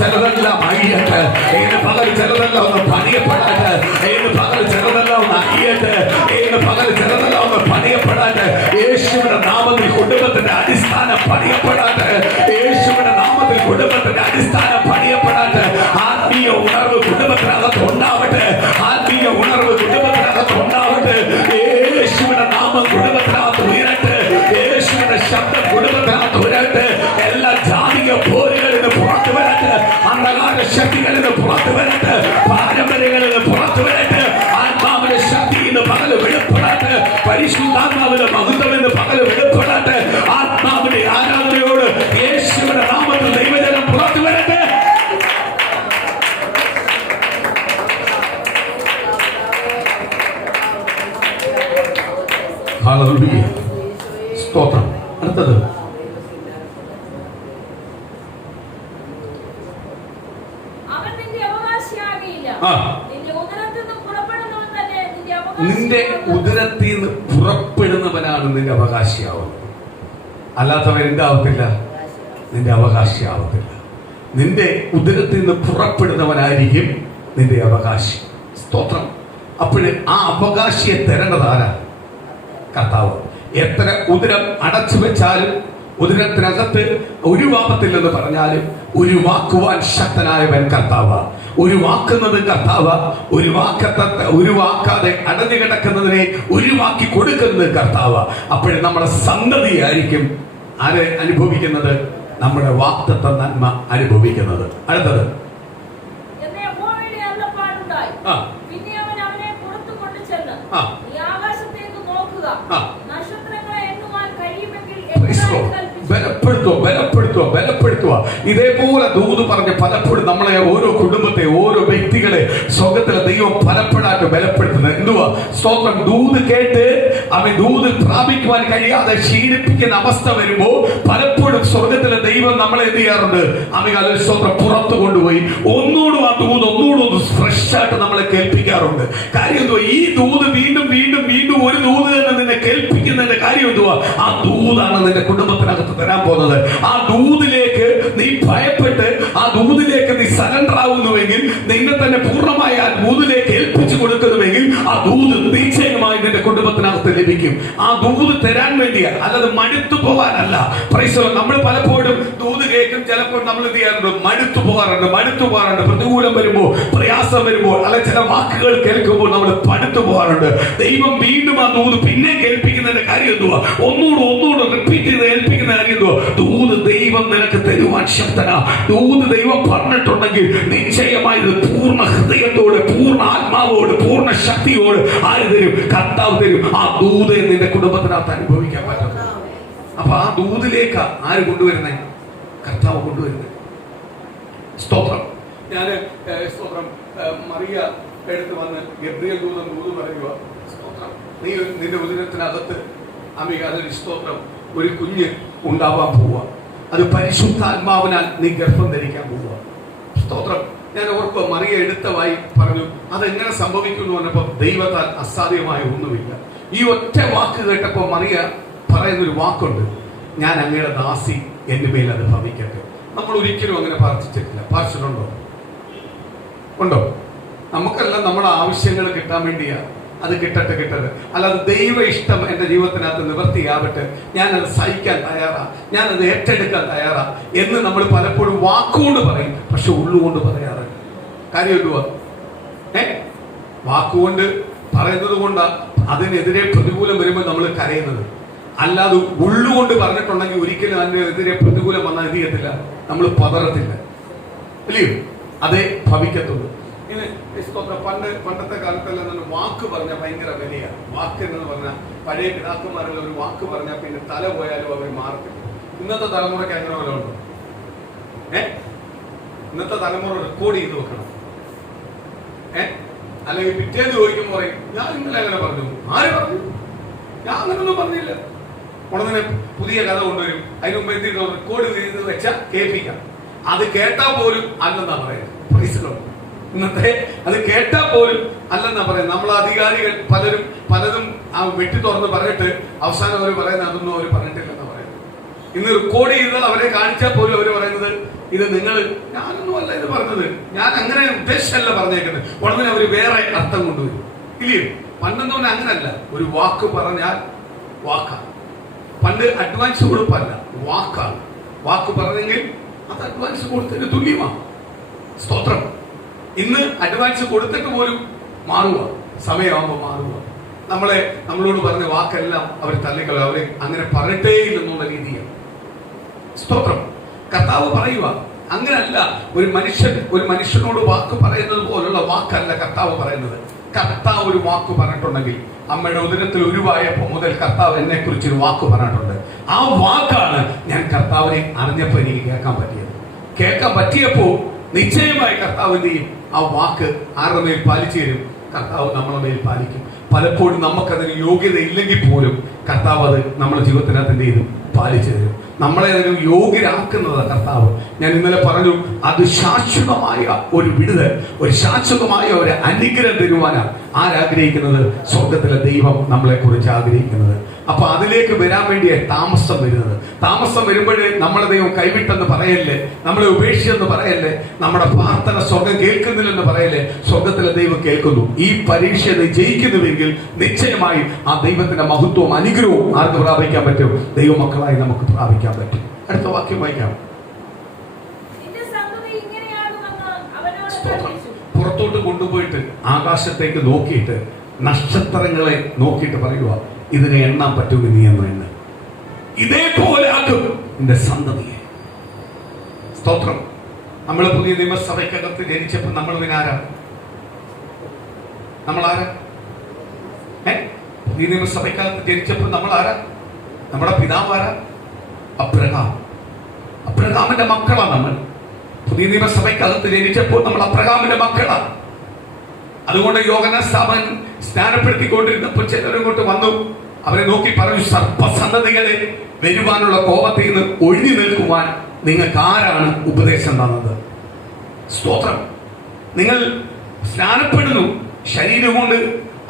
ചിലതെല്ലാം അഴിയട്ടെ. പകൽ ചിലതെല്ലാം ഒന്ന് പണിയപ്പെടാട്ടെ. പകൽ ചിലതെല്ലാം ഒന്ന് അഴിയട്ടെ. പകൽ ചിലതെല്ലാം ഒന്ന് പണിയപ്പെടാട്ടെ. യേശുവിന്റെ നാമത്തിൽ കുടുംബത്തിന്റെ അടിസ്ഥാനം പണിയപ്പെടാട്ടെ. യേശുവിന്റെ നാമത്തിൽ കുടുംബത്തിന്റെ അടിസ്ഥാനം പണിയപ്പെടാട്ടെ. ആത്മീയ ഉണർവ് കുടുംബത്തിനകത്ത് ഉണ്ടാവട്ടെ. ആത്മീയ ഉണർവ് കുടുംബത്തിനകത്ത് ഉണ്ടാവട്ടെ. യേശുവിന്റെ നാമം കുടുംബത്തിനകത്ത് ഉയരട്ടെ. യേശുവിന്റെ ശബ്ദം കുടുംബത്തിനകത്ത് ഉയരട്ടെ. എല്ലാ ജാതിക പോരുകളിൽ നിന്ന് പുറത്തു വരട്ടെ. അന്ധകാര ശക്തികളിൽ നിന്ന് പുറത്തു വരട്ടെ. പാരമ്പര്യങ്ങളിൽ നിന്ന് പുറത്തു വരട്ടെ. ആത്മാവിന്റെ ശക്തി ഇന്ന് പകല് വെളിപ്പെടട്ടെ. പരിശുദ്ധാത്മാവിന്റെ മഹത്വം ഇന്ന് പകല് വെളിപ്പെടട്ടെ. ആത്മാവിന്റെ ആരാധനയോട് യേശുവിന്റെ നാമത്തിൽ ദൈവജനം പുറത്തു വരട്ടെ. ഹല്ലേലൂയ. സ്തോത്രം. അടുത്തത് നിന്റെ ഉദരത്തിൽ നിന്ന് പുറപ്പെടുന്നവനാണ് നിന്റെ അവകാശിയാവുന്നത്. അല്ലാത്തവൻ എന്താവത്തില്ല? നിന്റെ അവകാശിയാവത്തില്ല. നിന്റെ ഉദരത്തിൽ നിന്ന് പുറപ്പെടുന്നവനായിരിക്കും നിന്റെ അവകാശി. സ്തോത്രം. അപ്പോഴേ ആ അവകാശിയെ തരേണ്ടത് ആരാ? കർത്താവ്. എത്ര ഉദരം അടച്ചു വെച്ചാലും ഉദരത്തിനകത്ത് ഉരുവാകത്തില്ലെന്ന് പറഞ്ഞാലും ഉരുവാക്കുവാൻ ശക്തനായവൻ കർത്താവ്. ഉരുവാക്കുന്നത് കർത്താവ്. ഉരുവാക്കാതെ അടഞ്ഞു കിടക്കുന്നതിനെ ഉരുവാക്കി കൊടുക്കുന്നത് കർത്താവ്. അപ്പോഴേ നമ്മുടെ സന്തതിയായിരിക്കും ആരെ അനുഭവിക്കുന്നത്? നമ്മുടെ വാഗ്ദത്ത നന്മ അനുഭവിക്കുന്നത്. അടുത്തത് ബലപ്പെടുത്തുക. ഇതേപോലെ ദൂത് പറഞ്ഞ് പലപ്പോഴും നമ്മളെ ഓരോ കുടുംബത്തെ, ഓരോ വ്യക്തികളെ സ്വർഗ്ഗത്തിലെ ദൈവം പലപ്പോഴായിട്ട് ബലപ്പെടുത്തുന്നത് എന്തുവാ? സ്തോത്രം. ദൂത് കേട്ട് അവൻ ദൂത് പ്രാപിക്കുവാൻ കഴിയാതെ ക്ഷീണിപ്പിക്കുന്ന അവസ്ഥ വരുമ്പോൾ പലപ്പോഴും സ്വർഗ്ഗത്തിലെ ദൈവം നമ്മളെ എന്ത് ചെയ്യാറുണ്ട്? അവൻ അതൊരു സ്തോത്രം പുറത്തു കൊണ്ടുപോയി ഒന്നുകൂടും ആ ദൂത് ഒന്നുകൂടും ഫ്രഷ് ആയിട്ട് നമ്മളെ കേൾപ്പിക്കാറുണ്ട്. കാര്യം എന്തുവാ? ഈ ദൂത് വീണ്ടും വീണ്ടും വീണ്ടും ഒരു ദൂത് തന്നെ നിന്നെ കേൾപ്പിക്കുന്നതിന്റെ കാര്യം എന്തുവാ? ആ ദൂതാണ് നിന്റെ കുടുംബത്തിനകത്ത് തരാൻ പോകുന്നത്. ആ ദൂതിലേക്ക് നീ ഭയപ്പെട്ട് ആ ദൂതിലേക്ക് നീ സറണ്ടർ ആവുന്നുവെങ്കിൽ, നിന്നെ തന്നെ പൂർണ്ണമായി ആ ദൂതിലേക്ക് ഏൽപ്പിച്ചു കൊടുക്കുന്നുവെങ്കിൽ ആ ദൂത് നിശ്ചയമായി നിന്റെ കുടുംബത്തിനകത്ത് ലഭിക്കും. ആ ദൂത് തരാൻ വേണ്ടിയാ, അല്ലാതെ മടുത്തു പോകാനല്ല. നമ്മൾ പലപ്പോഴും ദൂത് കേൾക്കും, ചിലപ്പോൾ നമ്മൾ എന്ത് ചെയ്യാറുണ്ട്? മടുത്തു പോകാറുണ്ട്. പ്രതികൂലം വരുമ്പോൾ, പ്രയാസം വരുമ്പോൾ, അല്ല ചില വാക്കുകൾ കേൾക്കുമ്പോൾ നമ്മൾ മടുത്തു പോകാറുണ്ട്. ദൈവം വീണ്ടും ആ ദൂത് പിന്നെ കേൾപ്പിക്കുന്നതിന്റെ കാര്യം എന്തുവാ? ഒന്നുകൂടെ റിപ്പീറ്റ് ചെയ്ത് ഏൽപ്പിക്കുന്ന കാര്യം എന്തുവാ? ദൂത് ദൈവം നിനക്ക് തരുവാൻ ശക്തനാ. ദൂത് ദൈവം പറഞ്ഞിട്ടുണ്ടെങ്കിൽ നിശ്ചയമായി പൂർണ്ണ ഹൃദയത്തോട്, പൂർണ്ണ ആത്മാവോട്, പൂർണ്ണ ശക്തിയോട് ആര് തരും? കർത്താവ് തരും. ആ ദൂത് നിന്റെ കുടുംബത്തിനകത്ത് അനുഭവിക്കാൻ പറ്റും. അപ്പൊ ആ ദൂതിലേക്ക് ആര് കൊണ്ടുവരുന്നേ? കർത്താവ് കൊണ്ടുവരുന്നത്. സ്തോത്രം. ഞാന് സ്തോത്രം മറിയ എടുത്ത് വന്ന് ഗബ്രിയേൽ ദൂതൻ ദൂത് പറയുക. സ്തോത്രം. നീ നിന്റെ ഉദരത്തിനകത്ത് അതൊരു സ്തോത്രം ഒരു കുഞ്ഞ് ഉണ്ടാവാൻ പോവുക. അത് പരിശുദ്ധാത്മാവിനാൽ നീ ഗർഭം ധരിക്കാൻ പോവുക. സ്തോത്രം. ഞാൻ ഓർക്കുക, മറിയ എടുത്തവായി പറഞ്ഞു അതെങ്ങനെ സംഭവിക്കുന്നു പറഞ്ഞപ്പോ ദൈവത്താൽ അസാധ്യമായ ഒന്നുമില്ല. ഈ ഒറ്റ വാക്ക് കേട്ടപ്പോ മറിയ പറയുന്നൊരു വാക്കുണ്ട്, ഞാൻ അങ്ങയുടെ ദാസി, എന്റെ മേൽ അത് ഭവിക്കട്ടെ. നമ്മൾ ഒരിക്കലും അങ്ങനെ പ്രാർത്ഥിച്ചിട്ടില്ല. പ്രാർത്ഥിച്ചിട്ടുണ്ടോ? ഉണ്ടോ? നമുക്കെല്ലാം നമ്മുടെ ആവശ്യങ്ങൾ കിട്ടാൻ വേണ്ടിയാ. അത് കിട്ടട്ടെ. അല്ലാതെ ദൈവ ഇഷ്ടം എന്റെ ജീവിതത്തിനകത്ത് നിവൃത്തിയാവട്ടെ, ഞാനത് സഹിക്കാൻ തയ്യാറാ, ഞാനത് ഏറ്റെടുക്കാൻ തയ്യാറാ എന്ന് നമ്മൾ പലപ്പോഴും വാക്കുകൊണ്ട് പറയും, പക്ഷെ ഉള്ളുകൊണ്ട് പറയാറില്ല. കാര്യം എന്തുവാ? വാക്കുകൊണ്ട് പറയുന്നത് കൊണ്ടാ അതിനെതിരെ പ്രതികൂലം വരുമ്പോൾ നമ്മൾ കരയുന്നത്. അല്ലാതെ ഉള്ളുകൊണ്ട് പറഞ്ഞിട്ടുണ്ടെങ്കിൽ ഒരിക്കലും അതിനെതിരെ പ്രതികൂലം വന്നാൽ എന്ത് ചെയ്യത്തില്ല? നമ്മൾ പതറത്തില്ല, അല്ലയോ? അതേ ഭവിക്കത്തുള്ളൂ. പണ്ടത്തെ കാലത്തെല്ലാം തന്നെ വാക്ക് പറഞ്ഞാൽ ഭയങ്കര വിലയാണ്. വാക്ക് എന്ന് പറഞ്ഞാൽ പഴയ പിതാക്കന്മാരെല്ലാം ഒരു വാക്ക് പറഞ്ഞാൽ പിന്നെ തല പോയാലും അവർ മാറത്തില്ല. ഇന്നത്തെ തലമുറയ്ക്ക് അങ്ങനെ വല്ല ഉണ്ടോ? ഇന്നത്തെ തലമുറ റെക്കോർഡ് ചെയ്ത് വെക്കണം. അല്ലെങ്കിൽ പിറ്റേന്ന് ചോദിക്കുമ്പോൾ പറയും, ഞാൻ ഇന്നലെ അങ്ങനെ പറഞ്ഞു. ആര് പറഞ്ഞു? ഞാൻ അങ്ങനൊന്നും പറഞ്ഞില്ല. ഉടനെ പുതിയ കഥ കൊണ്ടുവരും. അതിന് മുമ്പ് എന്തെങ്കിലും റെക്കോർഡ് ചെയ്ത് വെച്ചാൽ കേൾപ്പിക്കാം. അത് കേട്ടാൽ പോലും അല്ലെന്നാ പറയുന്നത്. ഇന്നത്തെ അത് കേട്ടാൽ പോലും അല്ലെന്നാ പറയുന്നത്. നമ്മൾ അധികാരികൾ പലതും ആ വെട്ടി തുറന്ന് പറഞ്ഞിട്ട് അവസാനം അവർ പറയുന്നത് അതൊന്നും അവർ പറഞ്ഞിട്ടില്ലെന്നാ പറയുന്നത്. ഇന്ന് റെക്കോർഡ് ചെയ്താൽ അവരെ കാണിച്ചാൽ പോലും അവർ പറയുന്നത് ഇത് ഞാനൊന്നും അല്ല ഇത് പറഞ്ഞത്, ഞാൻ അങ്ങനെ ഉദ്ദേശമല്ല പറഞ്ഞേക്കുന്നത്. ഉടനെ അവർ വേറെ അർത്ഥം കൊണ്ടുവരും, ഇല്ലയോ? പണ്ടെന്ന് പറഞ്ഞാൽ അങ്ങനല്ല. ഒരു വാക്ക് പറഞ്ഞാൽ വാക്കാണ്. പണ്ട് അഡ്വാൻസ് കൊടുപ്പല്ല, വാക്കാണ്. വാക്ക് പറഞ്ഞെങ്കിൽ അത് അഡ്വാൻസ് കൊടുത്തതിന് തുല്യമാണ്. സ്തോത്രം. ഇന്ന് അഡ്വാൻസ് കൊടുത്തിട്ട് പോലും മാറുക, സമയമാകുമ്പോൾ മാറുക. നമ്മളോട് പറഞ്ഞ വാക്കെല്ലാം അവർ തള്ളിക്കളയും. അവരെ അങ്ങനെ പറഞ്ഞിട്ടേ ഇല്ലെന്നുള്ള രീതിയാണ്. സ്തോത്രം. കർത്താവ് പറയുക അങ്ങനല്ല. ഒരു മനുഷ്യനോട് വാക്ക് പറയുന്നത് പോലുള്ള വാക്കല്ല കർത്താവ് പറയുന്നത്. കർത്താവ് ഒരു വാക്ക് പറഞ്ഞിട്ടുണ്ടെങ്കിൽ, അമ്മയുടെ ഉദരത്തിൽ ഉരുവായപ്പോ മുതൽ കർത്താവ് എന്നെ കുറിച്ചൊരു വാക്ക് പറഞ്ഞിട്ടുണ്ട്. ആ വാക്കാണ് ഞാൻ കർത്താവിനെ അറിഞ്ഞപ്പോ എനിക്ക് കേൾക്കാൻ പറ്റിയപ്പോ നിശ്ചയമായി കർത്താവ് എന്ത് ചെയ്യും? ആ വാക്ക് ആരുടെ മേൽ പാലിച്ചു തരും? കർത്താവ് നമ്മളെ മേൽ പാലിക്കും. പലപ്പോഴും നമുക്കതിന് യോഗ്യത ഇല്ലെങ്കിൽ പോലും കർത്താവ് അത് നമ്മുടെ ജീവിതത്തിനകത്ത് എന്ത് ചെയ്തു പാലിച്ചു തരും. നമ്മളെ അതിന് യോഗ്യരാക്കുന്നത് കർത്താവ്. ഞാൻ ഇന്നലെ പറഞ്ഞു, അത് ശാശ്വതമായ ഒരു വിടുതൽ, ഒരു ശാശ്വതമായ ഒരു അനുഗ്രഹം തരുവാനാണ് ആരാഗ്രഹിക്കുന്നത്? സ്വർഗത്തിലെ ദൈവം നമ്മളെ കുറിച്ച് ആഗ്രഹിക്കുന്നത്. അപ്പൊ അതിലേക്ക് വരാൻ വേണ്ടിയ താമസം വരുന്നത്. താമസം വരുമ്പോഴേ നമ്മളെ ദൈവം കൈവിട്ടെന്ന് പറയല്ലേ, നമ്മളെ ഉപേക്ഷിച്ചെന്ന് പറയല്ലേ, നമ്മുടെ പ്രാർത്ഥന സ്വർഗം കേൾക്കുന്നില്ലെന്ന് പറയല്ലേ. സ്വർഗത്തിലെ ദൈവം കേൾക്കുന്നു. ഈ പരീക്ഷ ജയിക്കുന്നുവെങ്കിൽ നിശ്ചയമായി ആ ദൈവത്തിന്റെ മഹത്വവും അനുഗ്രഹവും ആർക്ക് പ്രാപിക്കാൻ പറ്റും? ദൈവമക്കളായി നമുക്ക് പ്രാപിക്കാൻ പറ്റും. അടുത്ത വാക്യം വായിക്കാം. പുറത്തോട്ട് കൊണ്ടുപോയിട്ട് ആകാശത്തേക്ക് നോക്കിയിട്ട് നക്ഷത്രങ്ങളെ നോക്കിയിട്ട് പറയുക, ഇതിനെ എണ്ണാൻ പറ്റുമെന്ന് നീ എന്ന് എണ്ണ, ഇതേപോലെ ആക്കും എന്റെ സന്തതിയെ. സ്തോത്രം. നമ്മൾ പുതിയ നിയമസഭയ്ക്കകത്ത് ജനിച്ചപ്പോൾ നമ്മൾ ആരാ? നമ്മൾ ആരാ? പുതിയ നിയമസഭയ്ക്കകത്ത് ജനിച്ചപ്പോൾ നമ്മൾ ആരാ? നമ്മുടെ പിതാവ് ആരാ? അബ്രഹാം. അബ്രഹാമിന്റെ മക്കളാണ് നമ്മൾ. പുതിയ നിയമസഭയ്ക്കകത്ത് ജനിച്ചപ്പോൾ നമ്മൾ അബ്രഹാമിന്റെ മക്കളാണ്. അതുകൊണ്ട് യോഹന്നാൻ സ്നാനപ്പെടുത്തിക്കൊണ്ടിരുന്നപ്പോൾ ചിലരും കൊണ്ട് വന്നു, അവരെ നോക്കി പറഞ്ഞു, സർപ്പസന്തതികളെ, വരുവാനുള്ള കോപത്തിൽ നിന്ന് ഒഴിഞ്ഞു നിൽക്കുവാൻ നിങ്ങൾക്ക് ആരാണ് ഉപദേശം തന്നത്? സ്തോത്രം. നിങ്ങൾ സ്നാനപ്പെടുന്നു, ശരീരം കൊണ്ട്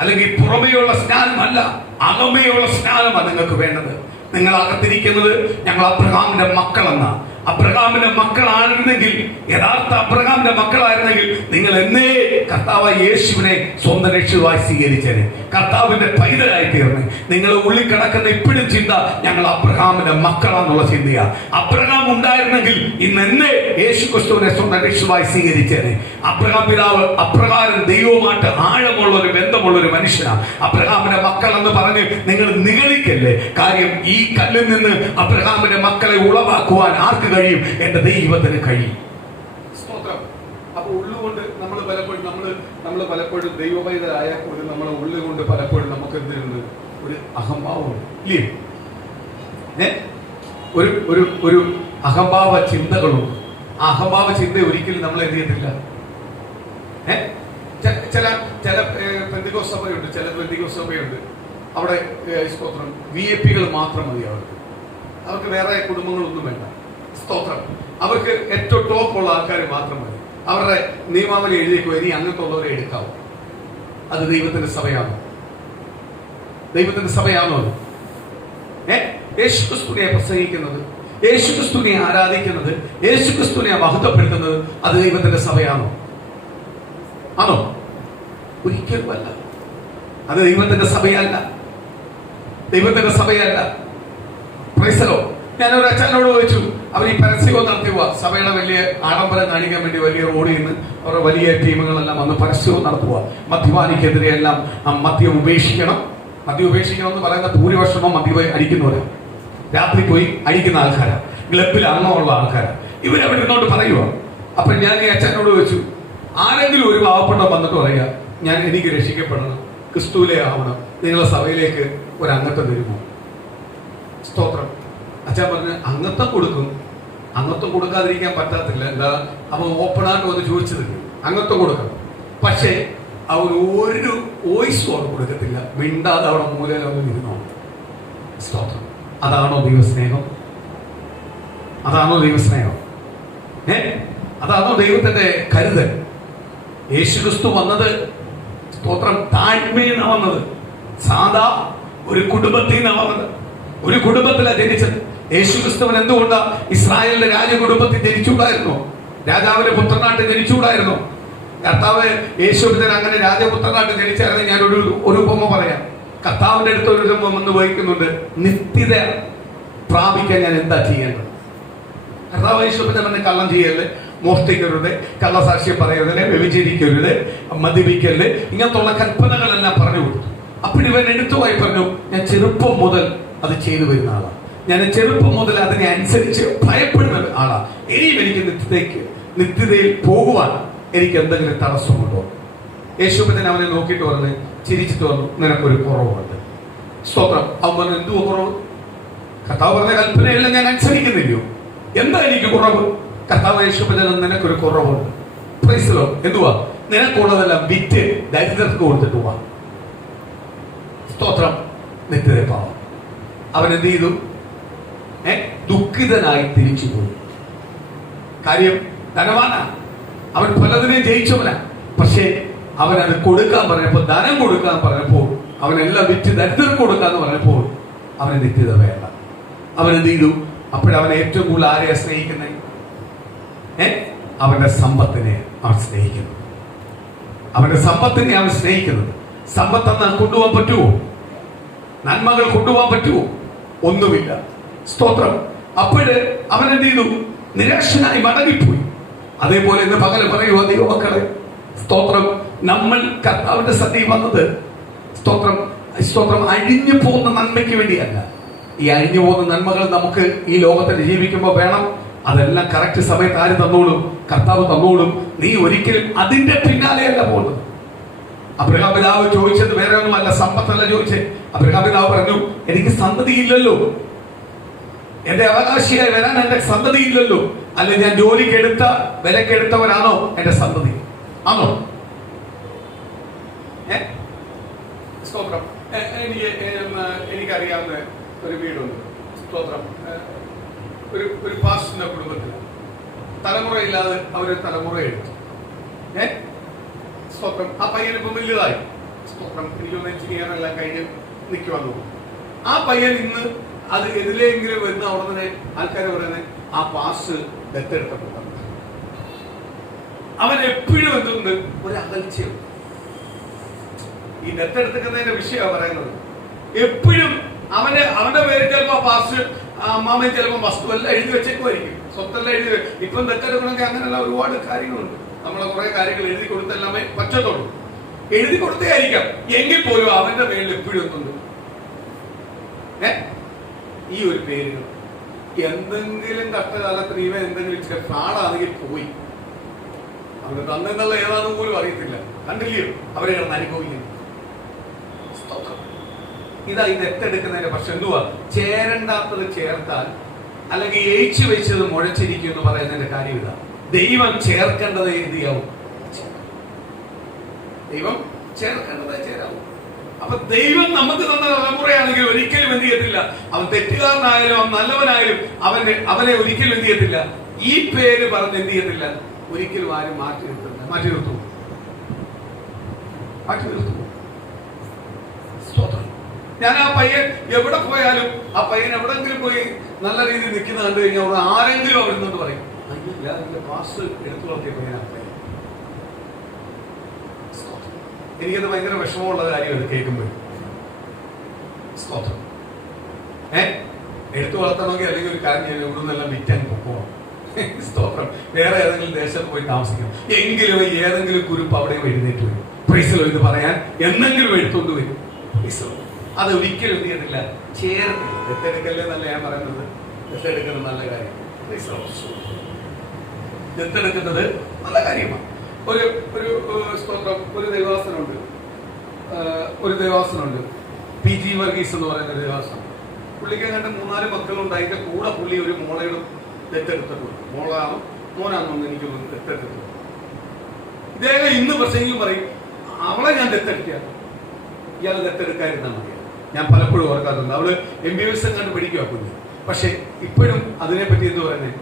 അല്ലെങ്കിൽ പുറമെയുള്ള സ്നാനമല്ല, അകമയുള്ള സ്നാനമാണ് നിങ്ങൾക്ക് വേണ്ടത്. നിങ്ങൾ അകത്തിരിക്കുന്നത് ഞങ്ങൾ അബ്രഹാമിന്റെ മക്കളെന്ന. അബ്രഹാമിന്റെ മക്കളായിരുന്നെങ്കിൽ, യഥാർത്ഥ അബ്രഹാമിന്റെ മക്കളായിരുന്നെങ്കിൽ നിങ്ങൾ എന്നേ കർത്താവായ യേശുവിനെ സ്വന്തം രക്ഷിതാവായി സ്വീകരിച്ചേനെ, കർത്താവിന്റെ പൈതലായി തീർന്നേ. നിങ്ങൾ ഉള്ളിൽ കിടക്കുന്ന ഇപ്പോഴും ചിന്ത ഞങ്ങൾ അബ്രഹാമിന്റെ മക്കളാന്നുള്ള ചിന്തയാ. അബ്രഹാം ഉണ്ടായിരുന്നെങ്കിൽ ഇന്ന് എന്നേ യേശു ക്രിസ്തുവിനെ സ്വന്തം രക്ഷിതാവായി സ്വീകരിച്ചേനെ. അബ്രഹാം പിതാവ് അപ്രകാരം ദൈവവുമായിട്ട് ആഴമുള്ള ഒരു ബന്ധമുള്ള ഒരു മനുഷ്യനാണ്. അബ്രഹാമിന്റെ മക്കൾ എന്ന് പറഞ്ഞ് നിങ്ങൾ നിഗളിക്കല്ലേ. കാര്യം ഈ കല്ലിൽ നിന്ന് അബ്രഹാമിന്റെ മക്കളെ ഉളവാക്കുവാൻ ആർക്ക് കഴിയും? എന്റെ ദൈവത്തിന് കഴിയും. അപ്പൊ ഉള്ളുകൊണ്ട് നമ്മൾ പലപ്പോഴും ദൈവപൈതലായ ഒരു നമ്മളെ ഉള്ളുകൊണ്ട് പലപ്പോഴും നമുക്ക് എന്തിരുന്നത് ഒരു അഹംഭാവം ഇല്ലേ? ഒരു അഹംഭാവ ചിന്തകളുണ്ട്. ആ അഹംഭാവ ചിന്ത ഒരിക്കലും നമ്മൾ എന്ത് ചെയ്യത്തില്ല. ചില പെന്തിക്കോസ്ത് സഭയുണ്ട്, ചില പെന്തിക്കോസ്ത് സഭയുണ്ട്. അവിടെ സ്തോത്രം VIP-കൾ മാത്രം മതി. അവർക്ക് വേറെ കുടുംബങ്ങളൊന്നും വേണ്ട. സ്തോത്രം. അവർക്ക് ഏറ്റവും ടോപ്പുള്ള ആൾക്കാർ മാത്രം മതി. അവരുടെ നിയമാവലി എഴുതിയേക്കും, ഇനി അങ്ങനത്തെ ഉള്ളവരെ എടുക്കാവൂ. അത് ദൈവത്തിന്റെ സഭയാണോ? ദൈവത്തിന്റെ സഭയാണോ അത്? യേശുക്രിസ്തുവിനെ പ്രസംഗിക്കുന്നത്, യേശുക്രിസ്തുവിനെ ആരാധിക്കുന്നത്, യേശുക്രിസ്തുവിനെ മഹത്വപ്പെടുത്തുന്നത് അത് ദൈവത്തിന്റെ സഭയാണോ? ആണോ? ഒരിക്കലും അല്ല. അത് ദൈവത്തിന്റെ സഭയല്ല. ദൈവത്തിന്റെ സഭയല്ല. പ്രൈസലോ. ഞാനൊരു അച്ഛനോട് ചോദിച്ചു, അവർ ഈ പരസ്യവും നടത്തുക, സഭയുടെ വലിയ ആഡംബരം കാണിക്കാൻ വേണ്ടി വലിയ റോഡിൽ നിന്ന് അവരുടെ വലിയ ടീമുകളെല്ലാം വന്ന് പരസ്യവും നടത്തുക. മദ്യപാനിക്കെതിരെ എല്ലാം മദ്യം ഉപേക്ഷിക്കണം. മദ്യം ഉപേക്ഷിക്കണം എന്ന് പറയുന്ന ഭൂരിപക്ഷമോ മദ്യം അടിക്കുന്നവരാ, രാത്രി പോയി അടിക്കുന്ന ആൾക്കാരാണ്, ക്ലബിൽ അംഗമുള്ള ആൾക്കാരാണ്. ഇവരവിടെ ഇരുന്നോട്ട് പറയുക. അപ്പൊ ഞാൻ ഈ അച്ഛനോട് ചോദിച്ചു, ആരെങ്കിലും ഒരു പാവപ്പെട്ട വന്നിട്ട് പറയുക, എനിക്ക് രക്ഷിക്കപ്പെടണം, ക്രിസ്തുവിലെ ആവണം, നിങ്ങളെ സഭയിലേക്ക് ഒരു അംഗത്വം തരുമോ? സ്തോത്രം. അച്ഛൻ പറഞ്ഞ് അംഗത്വം കൊടുക്കും. അംഗത്വം കൊടുക്കാതിരിക്കാൻ പറ്റാത്തില്ല. എന്താ? അവൻ ഓപ്പണായിട്ട് വന്ന് ചോദിച്ചത് അംഗത്വം കൊടുക്കണം. പക്ഷേ അവൻ ഒരു വോയിസും അവിടെ കൊടുക്കത്തില്ല. മിണ്ടാതെ അവിടെ മൂലയിൽ അവൻ ഇരുന്നോ. സ്തോത്രം. അതാണോ ദൈവസ്നേഹം? അതാണോ ദൈവസ്നേഹം? അതാണോ ദൈവത്തിന്റെ കരുതൽ? യേശുക്രിസ്തു വന്നത് സ്തോത്രം താഴ്മയിൽ നിന്നാണ് വന്നത്. സാധാ ഒരു കുടുംബത്തിൽ നിന്നാണ് വന്നത്. ഒരു കുടുംബത്തിലാണ് ജനിച്ചത്. യേശുക്രിസ്തുവിന് എന്തുകൊണ്ടാ ഇസ്രായേലിന്റെ രാജകുടുംബത്തിൽ ജനിച്ചുകൂടായിരുന്നോ? രാജാവിന്റെ പുത്രനായിട്ട് ജനിച്ചുകൂടായിരുന്നോ? കർത്താവ് യേശുവിന് അങ്ങനെ രാജപുത്രനായിട്ട് ജനിച്ചായിരുന്നു. ഞാൻ ഒരു ഉപമ പറയാം. കർത്താവിന്റെ അടുത്ത് ഒരു ഉപമ വന്ന് വഹിക്കുന്നുണ്ട്. നിത്യത പ്രാപിക്കാൻ ഞാൻ എന്താ ചെയ്യേണ്ടത്? കർത്താവ് യേശുവിനെ തന്നെ കള്ളം ചെയ്യല്ലേ, മോഷ്ടിക്കരുത്, കള്ളസാക്ഷ്യം പറയരുത്, വ്യഭിചരിക്കരുത്, മദ്യപിക്കരുത്, ഇങ്ങനത്തുള്ള കൽപ്പനകളെല്ലാം പറഞ്ഞു കൊടുത്തു. അപ്പോഴിവൻ എടുത്തുമായി പറഞ്ഞു, ഞാൻ ചെറുപ്പം മുതൽ അത് ചെയ്തു വരുന്ന ആളാണ്. ഞാൻ ചെറുപ്പം മുതൽ അതിനെ അനുസരിച്ച് ഭയപ്പെടുന്ന ആളാണ്. ഇനിയും എനിക്ക് നിത്യതയിൽ പോകുവാൻ എനിക്ക് എന്തെങ്കിലും തടസ്സമുണ്ടോ? യേശുവിനെ അവനെ നോക്കിയിട്ട് പറഞ്ഞു, ചിരിച്ചിട്ട് പറഞ്ഞു, നിനക്കൊരു കുറവുണ്ട്. സ്തോത്രം. അവൻ പറഞ്ഞു, എന്തുവാ കുറവ്? കർത്താവ് പറഞ്ഞ കൽപ്പനയെല്ലാം ഞാൻ അനുസരിക്കുന്നില്ലയോ? എന്താ എനിക്ക് കുറവ്? കർത്താവ് യേശുവിനെ, നിനക്കൊരു കുറവുണ്ട്. Praise the Lord. എന്തുവാ? നിനക്കുള്ളതെല്ലാം വിറ്റ് ദരിദ്രർക്ക് കൊടുത്തിട്ട് പോവാ. സ്തോത്രം. നിത്യത പാവം. അവൻ എന്ത് ചെയ്തു? ദുഃഖിതനായി തിരിച്ചു പോയി. കാര്യം ധനവാനാ, അവൻ പലതിനെയും ജയിച്ചവനാ. പക്ഷേ അവൻ അത് കൊടുക്കാൻ പറഞ്ഞപ്പോൾ, ധനം കൊടുക്കാൻ പറഞ്ഞപ്പോൾ, അവനെല്ലാം വിറ്റ് ദരിദ്രർക്ക് കൊടുക്കാന്ന് പറഞ്ഞപ്പോൾ അവന് നിത്യത വേണ്ട. അവൻ എന്ത് ചെയ്തു? അപ്പോഴവൻ ഏറ്റവും കൂടുതൽ ആരെയാ സ്നേഹിക്കുന്നത്? അവന്റെ സമ്പത്തിനെ അവൻ സ്നേഹിക്കുന്നു. അവന്റെ സമ്പത്തിനെ അവൻ സ്നേഹിക്കുന്നത്. സമ്പത്തെന്ന് കൊണ്ടുപോകാൻ പറ്റുമോ? നന്മകൾ കൊണ്ടുപോകാൻ പറ്റുമോ? ഒന്നുമില്ല. സ്തോത്രം. അപ്പോഴ് അവൻ എന്ത് ചെയ്തു? നിരാശനായി മടങ്ങിപ്പോയി. അതേപോലെ ഇന്ന് പകൽ പറയുക ദൈവമക്കളെ, സ്തോത്രം, നമ്മൾ കർത്താവിന്റെ സന്നിധി വന്നത് സ്തോത്രം സ്തോത്രം അഴിഞ്ഞു പോകുന്ന നന്മയ്ക്ക് വേണ്ടിയല്ല. ഈ അഴിഞ്ഞു പോകുന്ന നന്മകൾ നമുക്ക് ഈ ലോകത്തിൽ ജീവിക്കുമ്പോൾ വേണം. അതെല്ലാം കറക്റ്റ് സമയത്ത് ആര് തന്നോളും? കർത്താവ് തന്നോളും. നീ ഒരിക്കലും അതിന്റെ പിന്നാലെയല്ല പോകുന്നത്. അബ്രഹാം പിതാവ് ചോദിച്ചത് വേറെ ഒന്നുമല്ല, സമ്പത്തല്ല ചോദിച്ചത്. അബ്രഹാം പിതാവ് പറഞ്ഞു, എനിക്ക് സന്തതിയില്ലല്ലോ, എന്റെ അവകാശിയായി വരാൻ എന്റെ സന്തതിയില്ലല്ലോ. അല്ലെ ഞാൻ ജോലിക്കെടുത്ത വിലക്കെടുത്തവരാണോ എന്റെ സന്തതി? ആണോ? സ്തോത്രം. എനിക്കറിയാവുന്ന ഒരു വീടുണ്ട്. സ്തോത്രം. ഒരു പാസ്റ്ററിന്റെ കുടുംബത്തിൽ തലമുറയില്ലാതെ അവര് തലമുറ എടുത്തു. സ്തോത്രം. ആ പയ്യൻ ഇപ്പം വലുതായി. സ്തോത്രം. എനിക്കൊന്ന് എഞ്ചിനീയറെല്ലാം കഴിഞ്ഞ് നിൽക്കുവാന്ന് തോന്നുന്നു. ആ പയ്യൻ ഇന്ന് അത് എതിലെങ്കിലും വരുന്ന അവിടെ തന്നെ ആൾക്കാർ പറയുന്നത് ആ പാസ് ദത്തെടുത്തപ്പെട്ട. അവൻ എപ്പോഴും എന്തുണ്ട്? ഒരു അകൽച്ചയും. ഈ ദത്തെടുക്കുന്നതിന്റെ വിഷയമാണ് പറയുന്നത്. എപ്പോഴും അവന്റെ പേര് ചിലപ്പോ പാസ്, അമ്മാമയും ചിലപ്പോ വസ്തു എല്ലാം എഴുതി വെച്ചേക്കുമായിരിക്കും, സ്വത്തെല്ലാം എഴുതി. ഇപ്പം ദത്തെടുക്കണമെങ്കിൽ അങ്ങനെയുള്ള ഒരുപാട് കാര്യങ്ങളുണ്ട്. നമ്മളെ കുറെ കാര്യങ്ങൾ എഴുതി കൊടുത്തെല്ലാമേ പറ്റത്തുള്ളൂ. എഴുതി കൊടുത്തേ ആയിരിക്കാം, എങ്കിൽ പോലും അവന്റെ പേരിൽ എപ്പോഴും ഒന്നുണ്ട്. ഈ ഒരു പേര് എന്തെങ്കിലും കഷ്ടകാലത്തിന് ഇവ എന്തെങ്കിലും ഇച്ചിരി ഫ്രാഡാണെങ്കിൽ പോയി അവന് തന്നെന്നുള്ള ഏതാണെന്ന് പോലും അറിയത്തില്ല. കണ്ടില്ലയോ അവരെ കിടന്ന് അനുഭവിക്കുന്നു. ഇതാ ഇത് എത്തെടുക്കുന്നതിന്റെ പക്ഷെ എന്തുവാ? ചേരണ്ടാത്തത് ചേർത്താൽ, അല്ലെങ്കിൽ ഏച്ചു വെച്ചത് മുഴച്ചിരിക്കും എന്ന് പറയുന്നതിന്റെ കാര്യം ഇതാ. ദൈവം ചേർക്കേണ്ടത് എന്തിയാവും? ദൈവം ചേർക്കേണ്ടത് ചേരാവും. അപ്പൊ ദൈവം നമുക്ക് തന്ന തലമുറയാണെങ്കിൽ ഒരിക്കലും എന്ത് ചെയ്യത്തില്ല. അവൻ തെറ്റുകാരനായാലും അവൻ നല്ലവനായാലും അവനെ ഒരിക്കലും എന്ത് ചെയ്യത്തില്ല. ഈ പേര് പറഞ്ഞ് എന്ത് ചെയ്യത്തില്ല. ഒരിക്കലും ആരും മാറ്റി നിർത്തും. ഞാൻ ആ പയ്യൻ എവിടെ പോയാലും, ആ പയ്യൻ എവിടെങ്കിലും പോയി നല്ല രീതിയിൽ നിൽക്കുന്ന കണ്ടു കഴിഞ്ഞാൽ അവിടെ ആരെങ്കിലും അവിടെ നിന്നോട് പറയും, അയ്യോ പാസ് എടുത്തു വളർത്തിയ പയ്യനാ. എനിക്കത് ഭയങ്കര വിഷമമുള്ള കാര്യമാണ് കേൾക്കുമ്പോൾ. സ്തോത്രം. എടുത്തു വളർത്തണമെങ്കിൽ അല്ലെങ്കിൽ ഒരു കാര്യം ചെയ്യാൻ ഇവിടെ നിന്നെല്ലാം വിറ്റാൻ പോകണം. സ്തോത്രം. വേറെ ഏതെങ്കിലും ദേശത്ത് പോയി താമസിക്കണം എങ്കിലും ഏതെങ്കിലും കുരുപ്പ് അവിടെ എഴുന്നേറ്റ് വരും. പ്രൈസലോ ഇത് പറയാൻ എന്തെങ്കിലും എടുത്തുകൊണ്ട് വരും. അത് ഒരിക്കലും എന്ത് ചെയ്യത്തില്ല, ചേർന്നില്ല. ദത്തെടുക്കല്ലേ എന്നല്ല ഞാൻ പറയുന്നത്. ദത്തെടുക്കുന്നത് നല്ല കാര്യം. ദത്തെടുക്കുന്നത് നല്ല കാര്യമാണ്. ഒരു സ്തോത്രം. ഒരു ദേവാസനുണ്ട് PG വർഗീസ് എന്ന് പറയുന്ന ദേവാസനം. പുള്ളിക്ക് അങ്ങോട്ട് 3-4 മക്കളുണ്ട്. അതിന്റെ കൂടെ പുള്ളി ഒരു മോളയോടും ദത്തെടുത്തിട്ടുണ്ട്. മോനാണെന്ന് എനിക്ക് ദത്തെടുത്തിട്ടുണ്ട്. ഇദ്ദേഹം ഇന്ന് പ്രസംഗിക്കും പറയും, അവളെ ഞാൻ ദത്തെടുക്കുക, ഇയാളെ ദത്തെടുക്കാതിരുന്നാൽ മതി. ഞാൻ പലപ്പോഴും ഓർക്കാറുണ്ട്. അവള് MBBS കണ്ട് പഠിക്കുക കുഞ്ഞ്. പക്ഷെ ഇപ്പോഴും അതിനെപ്പറ്റി എന്ത് പറയുന്നത്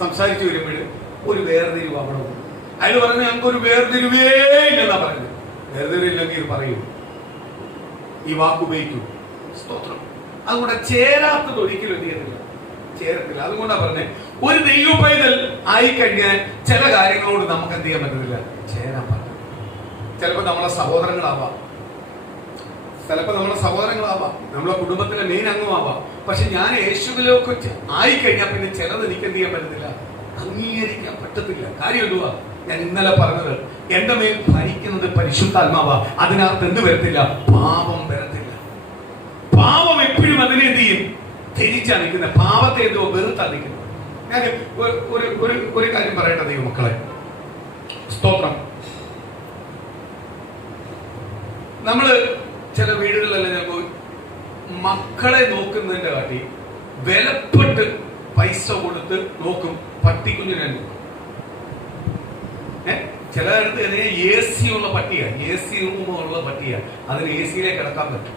സംസാരിച്ചു വരുമ്പോഴും ഒരു വേർതിരിവ് അവിടെ ഉണ്ട്. അയാൾ പറഞ്ഞു, ഞങ്ങൾക്ക് ഒരു വേർതിരിവേ ഇല്ലെന്നാ പറയുന്നത്. വേർതിരിവില്ലെങ്കിൽ ഇത് പറയൂ, ഈ വാക്കുപയോഗിക്കൂ. സ്തോത്രം. അതുകൊണ്ട് ചേരാത്തത് ഒരിക്കലും എന്ത് ചെയ്യത്തില്ല, ചേരത്തില്ല. അതുകൊണ്ടാ പറഞ്ഞത്, ഒരു ദൈവ പൈതൽ ആയിക്കഴിഞ്ഞാൽ ചില കാര്യങ്ങളോട് നമുക്ക് എന്ത് ചെയ്യാൻ പറ്റത്തില്ല, ചേരാൻ പറ്റില്ല. ചിലപ്പോൾ നമ്മളെ സഹോദരങ്ങളാവാം, നമ്മളെ കുടുംബത്തിലെ മെയിൻ അംഗമാവാം. പക്ഷെ ഞാൻ യേശുവിലേക്ക് ആയിക്കഴിഞ്ഞാൽ പിന്നെ ചിലത് എനിക്ക് എന്ത് ചെയ്യാൻ പറ്റത്തില്ല, അംഗീകരിക്കാൻ പറ്റത്തില്ല. കാര്യം എന്തുവാ? ഞാൻ ഇന്നലെ പറഞ്ഞത്, എന്റെ മേൽ ഭരിക്കുന്നത് പരിശുദ്ധാത്മാവാ. അതിനകത്ത് എന്ത് വരത്തില്ല, പാപം വരത്തില്ല. പാപം എപ്പോഴും അതിനെ എന്ത് ചെയ്യും, ധരിച്ചാ നിൽക്കുന്നത്. പാപത്തെ എന്തോ വെറുത്താ നിൽക്കുന്നത്. ഞാൻ ഒരു കാര്യം പറയട്ടെ ദൈവമക്കളെ. സ്തോത്രം. നമ്മള് ചില വീടുകളിലെല്ലാം ചിലപ്പോൾ മക്കളെ നോക്കുന്നതിന്റെ കാട്ടി വിലപ്പെട്ട് പൈസ കൊടുത്ത് നോക്കും പട്ടിക്കുഞ്ഞിനെ നോക്കും. ചിലയിടത്ത് AC ഉള്ള പട്ടിയാണ്, AC റൂമുള്ള പട്ടിയാണ്, അതിന് AC-യിലേക്ക് കിടക്കാൻ പറ്റും.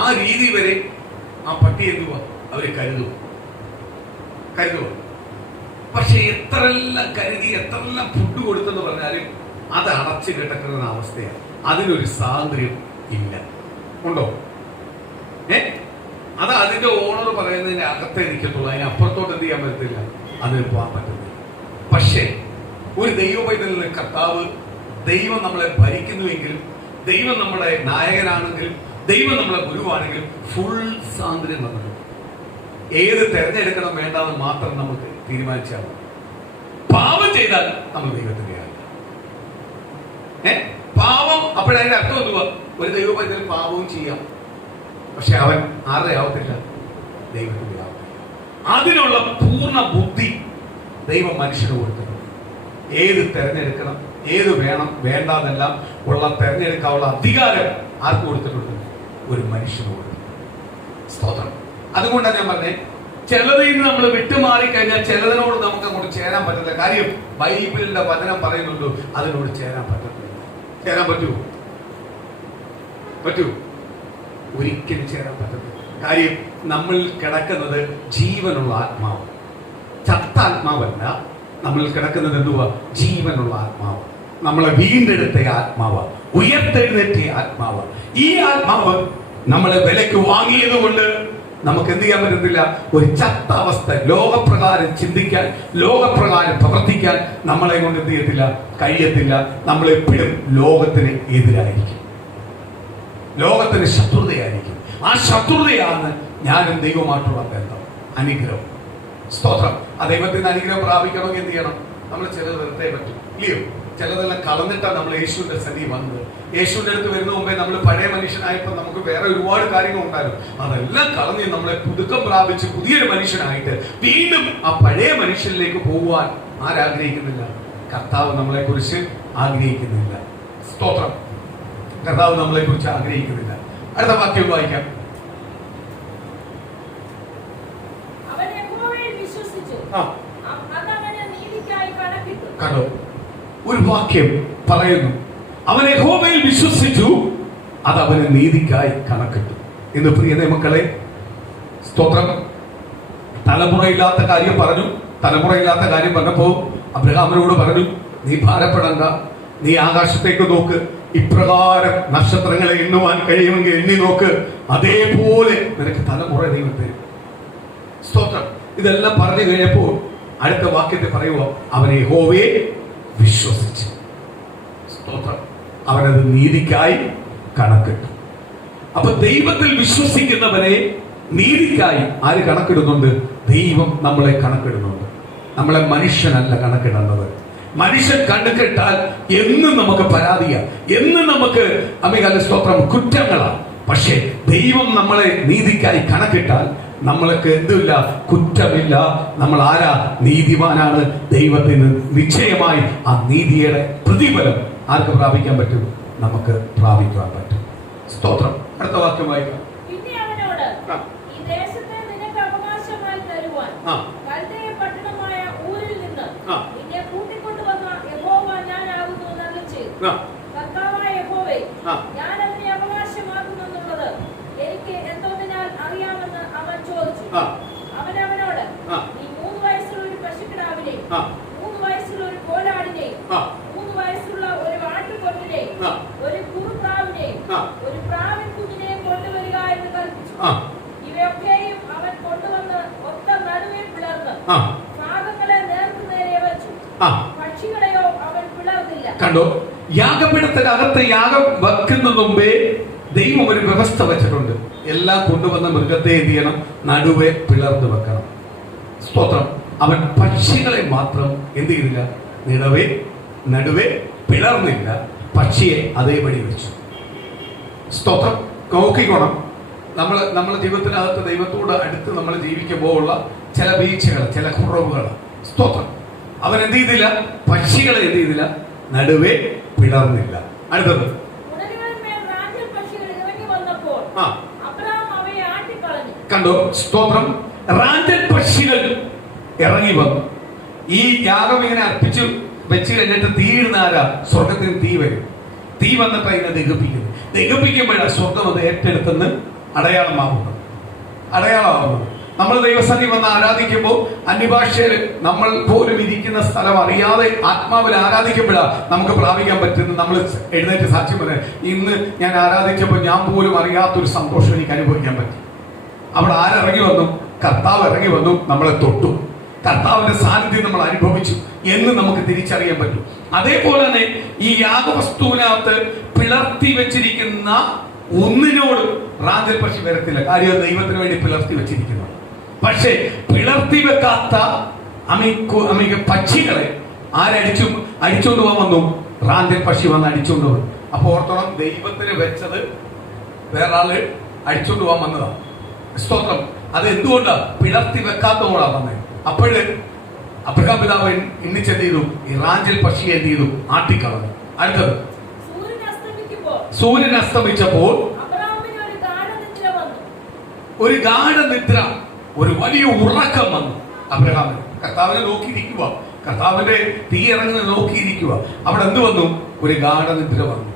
ആ രീതി വരെ ആ പട്ടി എന്തുവാ അവര് കരുതുക. പക്ഷെ എത്രയെല്ലാം കരുതി എത്രയെല്ലാം ഫുഡ് കൊടുത്തെന്ന് പറഞ്ഞാലും അത് അടച്ചു കിടക്കുന്ന അവസ്ഥയാണ്. അതിനൊരു സ്വാതന്ത്ര്യം ഇല്ല. ഉണ്ടോ? അത് അതിന്റെ ഓണർ പറയുന്നതിന്റെ അകത്തേ നിൽക്കത്തുള്ളൂ, അതിനപ്പുറത്തോട്ട് എന്ത് ചെയ്യാൻ പറ്റത്തില്ല, അതിന് പോകാൻ പറ്റുന്നില്ല. പക്ഷേ ഒരു ദൈവപൈതലിന് കർത്താവ്, ദൈവം നമ്മളെ ഭരിക്കുന്നുവെങ്കിലും, ദൈവം നമ്മുടെ നായകനാണെങ്കിലും, ദൈവം നമ്മളെ ഗുരുവാണെങ്കിലും ഫുൾ സ്വാതന്ത്ര്യം നമുക്ക്. ഏത് തെരഞ്ഞെടുക്കണം വേണ്ടാന്ന് മാത്രം നമുക്ക് തീരുമാനിച്ചാൽ മതി. പാപം ചെയ്താൽ നമ്മൾ ദൈവത്തിന്റെ ആൾ. പാപം അപ്പോഴതിന്റെ അർത്ഥം എന്തുവാ? ഒരു ദൈവപൈതൽ പാപവും ചെയ്യാം, പക്ഷെ അവൻ ആരുടെ ആവത്തില്ല, ദൈവത്തിന്റെ ആവത്തില്ല. അതിനുള്ള പൂർണ്ണ ബുദ്ധി ദൈവം മനുഷ്യന് കൊടുത്തിട്ടുണ്ട്. ഏത് തെരഞ്ഞെടുക്കണം, ഏത് വേണം വേണ്ടാന്നെല്ലാം ഉള്ള തെരഞ്ഞെടുക്കാനുള്ള അധികാരം ആർക്ക് കൊടുത്തിട്ടുണ്ട്? ഒരു മനുഷ്യന് കൊടുത്തിട്ടുണ്ട്. സ്തോത്രം. അതുകൊണ്ടാണ് ഞാൻ പറഞ്ഞേ, ചിലതിൽ നിന്ന് നമ്മൾ വിട്ടുമാറി കഴിഞ്ഞാൽ ചിലതിനോട് നമുക്ക് അങ്ങോട്ട് ചേരാൻ പറ്റില്ല. കാര്യം ബൈബിളിന്റെ വചനം പറയുന്നുണ്ട് അതിനോട് ചേരാൻ പറ്റത്തില്ല. ചേരാൻ പറ്റൂ? ഒരിക്കലും ചേരാൻ പറ്റത്തില്ല. കാര്യം നമ്മൾ കിടക്കുന്നത് ജീവനുള്ള ആത്മാവ്, ചത്ത ആത്മാവല്ല. നമ്മൾ കിടക്കുന്നത് എന്തുവാ? ജീവനുള്ള ആത്മാവ്, നമ്മളെ വീണ്ടെടുത്ത ആത്മാവ്, ഉയർത്തെഴുന്നേറ്റിയ ആത്മാവ്. ഈ ആത്മാവ് നമ്മളെ വിലക്ക് വാങ്ങിയത് കൊണ്ട് നമുക്ക് എന്ത് ചെയ്യാൻ പറ്റത്തില്ല. ഒരു ചത്ത അവസ്ഥ, ലോകപ്രകാരം ചിന്തിക്കാൻ, ലോകപ്രകാരം പ്രവർത്തിക്കാൻ നമ്മളെ കൊണ്ട് എന്ത് ചെയ്യത്തില്ല, കഴിയത്തില്ല. നമ്മളെപ്പോഴും ലോകത്തിന് എതിരായിരിക്കും, ലോകത്തിന് ശത്രുതയായിരിക്കും. ആ ശത്രുതയാണ് ഞാനും ദൈവമായിട്ടുള്ള ബന്ധം, അനുഗ്രഹം. സ്തോത്രം. ആ ദൈവത്തിന്റെ അനുഗ്രഹം പ്രാപിക്കണമെങ്കിൽ എന്ത് ചെയ്യണം? നമ്മൾ ചിലത് നിർത്തേ പറ്റും, ഇല്ലയോ? ചിലതെല്ലാം കളഞ്ഞിട്ടാണ് നമ്മൾ യേശുവിന്റെ സന്നിധി വന്നത്. യേശുവിന്റെ അടുത്ത് വരുന്ന മുമ്പേ നമ്മൾ പഴയ മനുഷ്യനായപ്പോൾ നമുക്ക് വേറെ ഒരുപാട് കാര്യങ്ങൾ ഉണ്ടായിരുന്നു. അതെല്ലാം കളഞ്ഞ് നമ്മളെ പുതുക്കം പ്രാപിച്ച് പുതിയൊരു മനുഷ്യനായിട്ട് വീണ്ടും ആ പഴയ മനുഷ്യനിലേക്ക് പോകുവാൻ ആരാഗ്രഹിക്കുന്നില്ല? കർത്താവ് നമ്മളെ കുറിച്ച് ആഗ്രഹിക്കുന്നില്ല. സ്തോത്രം. കർത്താവ് നമ്മളെ കുറിച്ച് ആഗ്രഹിക്കുന്നില്ല. അടുത്ത വാക്യം വായിക്കാം. കണ്ടോ? ഒരു വാക്യം പറയുന്നു, അവൻ യഹോവയിൽ വിശ്വസിച്ചു, അത് അവന് നീതിക്കായി കണക്കിട്ടു. ഇന്ന് പ്രിയതേ മക്കളെ, സ്തോത്രം. തലമുറയില്ലാത്ത കാര്യം പറഞ്ഞപ്പോ അബ്രഹാമിനോട് പറഞ്ഞു, നീ ഭാരപ്പെടണ്ട, നീ ആകാശത്തേക്ക് നോക്ക്, ഇപ്രകാരം നക്ഷത്രങ്ങളെ എണ്ണുവാൻ കഴിയുമെങ്കിൽ എണ്ണി നോക്ക്, അതേപോലെ നിനക്ക് തലമുറ ദൈവം തരും. സ്തോത്രം. ഇതെല്ലാം പറഞ്ഞു കഴിഞ്ഞപ്പോൾ അടുത്ത വാക്യത്തെ പറയുക, അവൻ യഹോവയെ വിശ്വസിച്ചു. സ്തോത്രം. അവനത് നീതിക്കായി കണക്കിട്ടു. അപ്പൊ ദൈവത്തിൽ വിശ്വസിക്കുന്നവനെ നീതിക്കായി ആര് കണക്കിടുന്നുണ്ട്? ദൈവം നമ്മളെ കണക്കിടുന്നുണ്ട്. നമ്മളെ മനുഷ്യനല്ല കണക്കിടുന്നത്. മനുഷ്യൻ കണക്കിട്ടാൽ എന്നും നമുക്ക് പരാതിയാണ്, എന്നും നമുക്ക് സ്തോത്രം കുറ്റങ്ങളാണ്. പക്ഷെ ദൈവം നമ്മളെ നീതിക്കായി കണക്കിട്ടാൽ നമ്മൾക്ക് എന്തില്ല, കുറ്റമില്ല. നമ്മൾ ആരാ? നീതിമാനാണ്. ദൈവത്തിന് നിശ്ചയമായി ആ നീതിയുടെ പ്രതിഫലം ആർക്ക് പ്രാപിക്കാൻ പറ്റും? നമുക്ക് പ്രാപിക്കാൻ പറ്റും. സ്തോത്രം. അടുത്ത വാക്യം വായിക്കാം. അവനവനോട്, നീ 3 വയസ്സുള്ള ഒരു പശുക്കിടാവിനെ, 3 വയസ്സുള്ള ഒരു കോലാടിനെ, 3 വയസ്സുള്ള ഒരു ആട്ടുകൊറ്റനെ, ഒരു കുറുപ്രാവിനെ, ഒരു പ്രാവിൻ കുഞ്ഞിനെ കൊണ്ടുവരിക എന്ന് കൽപ്പിച്ചു. ഇവയൊക്കെയും അവൻ കൊണ്ടുവന്ന് ഒത്ത നടുവെ പിളർന്ന് ഭാഗങ്ങളെ നേർക്കുനേരെ വെച്ചു. പക്ഷികളെയോ അവൻ പിളർന്നില്ല. കണ്ടോ? യാഗപീഠത്തിനകത്ത് യാഗം വെക്കുന്നതിന് മുമ്പേ ദൈവം ഒരു വ്യവസ്ഥ വെച്ചിട്ടുണ്ട്. എല്ലാം കൊണ്ടുവന്ന മൃഗത്തെ എന്ത് ചെയ്യണം? നടുവെ പിളർന്നു വെക്കണം. സ്തോത്രം. അവൻ പക്ഷികളെ മാത്രം എന്ത് ചെയ്തില്ല? നടുവെ പിളർന്നില്ല, പക്ഷിയെ അതേപടി വെച്ചു. സ്തോത്രം. നോക്കിക്കോണം. നമ്മളെ ജീവിതത്തിനകത്ത് ദൈവത്തോട് അടുത്ത് നമ്മൾ ജീവിക്കുമ്പോൾ ഉള്ള ചില വീഴ്ചകൾ, ചില കുറവുകൾ. സ്തോത്രം. അവൻ എന്ത് ചെയ്തില്ല? പക്ഷികളെ എന്ത് ചെയ്തില്ല? നടുവെ പിളർന്നില്ല. അടുത്തത് കണ്ടോ? സ്തോത്രം. റാഞ്ചൽ പക്ഷികൾ ഇറങ്ങി വന്നു. ഈ യാഗം ഇങ്ങനെ അർപ്പിച്ചു വെച്ച് കഴിഞ്ഞിട്ട് തീയിടുന്ന ആരാ? സ്വർഗത്തിന് തീ വരും. തീ വന്നിട്ട് അതിനെ ദഹിപ്പിക്കുന്നു. ദഹിപ്പിക്കുമ്പോഴാണ് സ്വർഗം അത് ഏറ്റെടുത്തെന്ന് അടയാളമാവുന്നത്. നമ്മൾ ദൈവസന്നിധി വന്ന് ആരാധിക്കുമ്പോൾ അന്യഭാഷയിൽ നമ്മൾ പോലും ഇരിക്കുന്ന സ്ഥലം അറിയാതെ ആത്മാവിൽ ആരാധിക്കുമ്പോഴാണ് നമുക്ക് പ്രാപിക്കാൻ പറ്റുന്നത്. നമ്മൾ എഴുന്നേറ്റ് സാക്ഷ്യം പറയാം, ഇന്ന് ഞാൻ ആരാധിച്ചപ്പോൾ ഞാൻ പോലും അറിയാത്തൊരു സന്തോഷം എനിക്ക് അനുഭവിക്കാൻ പറ്റി. അവിടെ ആരിറങ്ങി വന്നു? കർത്താവ് ഇറങ്ങി വന്നു, നമ്മളെ തൊട്ടു, കർത്താവിന്റെ സാന്നിധ്യം നമ്മൾ അനുഭവിച്ചു എന്ന് നമുക്ക് തിരിച്ചറിയാൻ പറ്റും. അതേപോലെ തന്നെ ഈ യാഗവസ്തുവിനകത്ത് പിളർത്തി വെച്ചിരിക്കുന്ന ഒന്നിനോട് റാഞ്ചൽ പക്ഷി വരത്തില്ല. കാര്യം ദൈവത്തിന് വേണ്ടി പിളർത്തി വെച്ചിരിക്കുന്നു. പക്ഷേ പിളർത്തി വെക്കാത്ത പക്ഷികളെ അടിച്ചോണ്ട് പോകാൻ വന്നു? റാഞ്ചൽ പക്ഷി വന്ന് അടിച്ചോണ്ട് വന്നു. അപ്പൊ ഓർത്തോളം, ദൈവത്തിന് വെച്ചത് വേറൊരാള് അടിച്ചോണ്ട് പോകാൻ വന്നതാണ്. സ്തോത്രം. അത് എന്തുകൊണ്ടാ? പിളർത്തി വെക്കാത്തതോടാ വന്നത്. അപ്പോഴ് അബ്രഹാം പിതാവ് എന്ത് ചെയ്തു? ഈ റാഞ്ചൽ പക്ഷിയെ എന്ത് ചെയ്തു? ആട്ടിക്കളഞ്ഞു. അടുത്തത്, സൂര്യൻ അസ്തമിച്ചപ്പോൾ ഒരു ഗാഢനിദ്ര, ഒരു വലിയ ഉറക്കം വന്നു അബ്രഹാമിന്. കർത്താവിനെ നോക്കിയിരിക്കുക, കർത്താവിന്റെ തീ ഇറങ്ങുന്നത് നോക്കിയിരിക്കുക. അവിടെ എന്ത് വന്നു? ഒരു ഗാഢനിദ്ര വന്നു.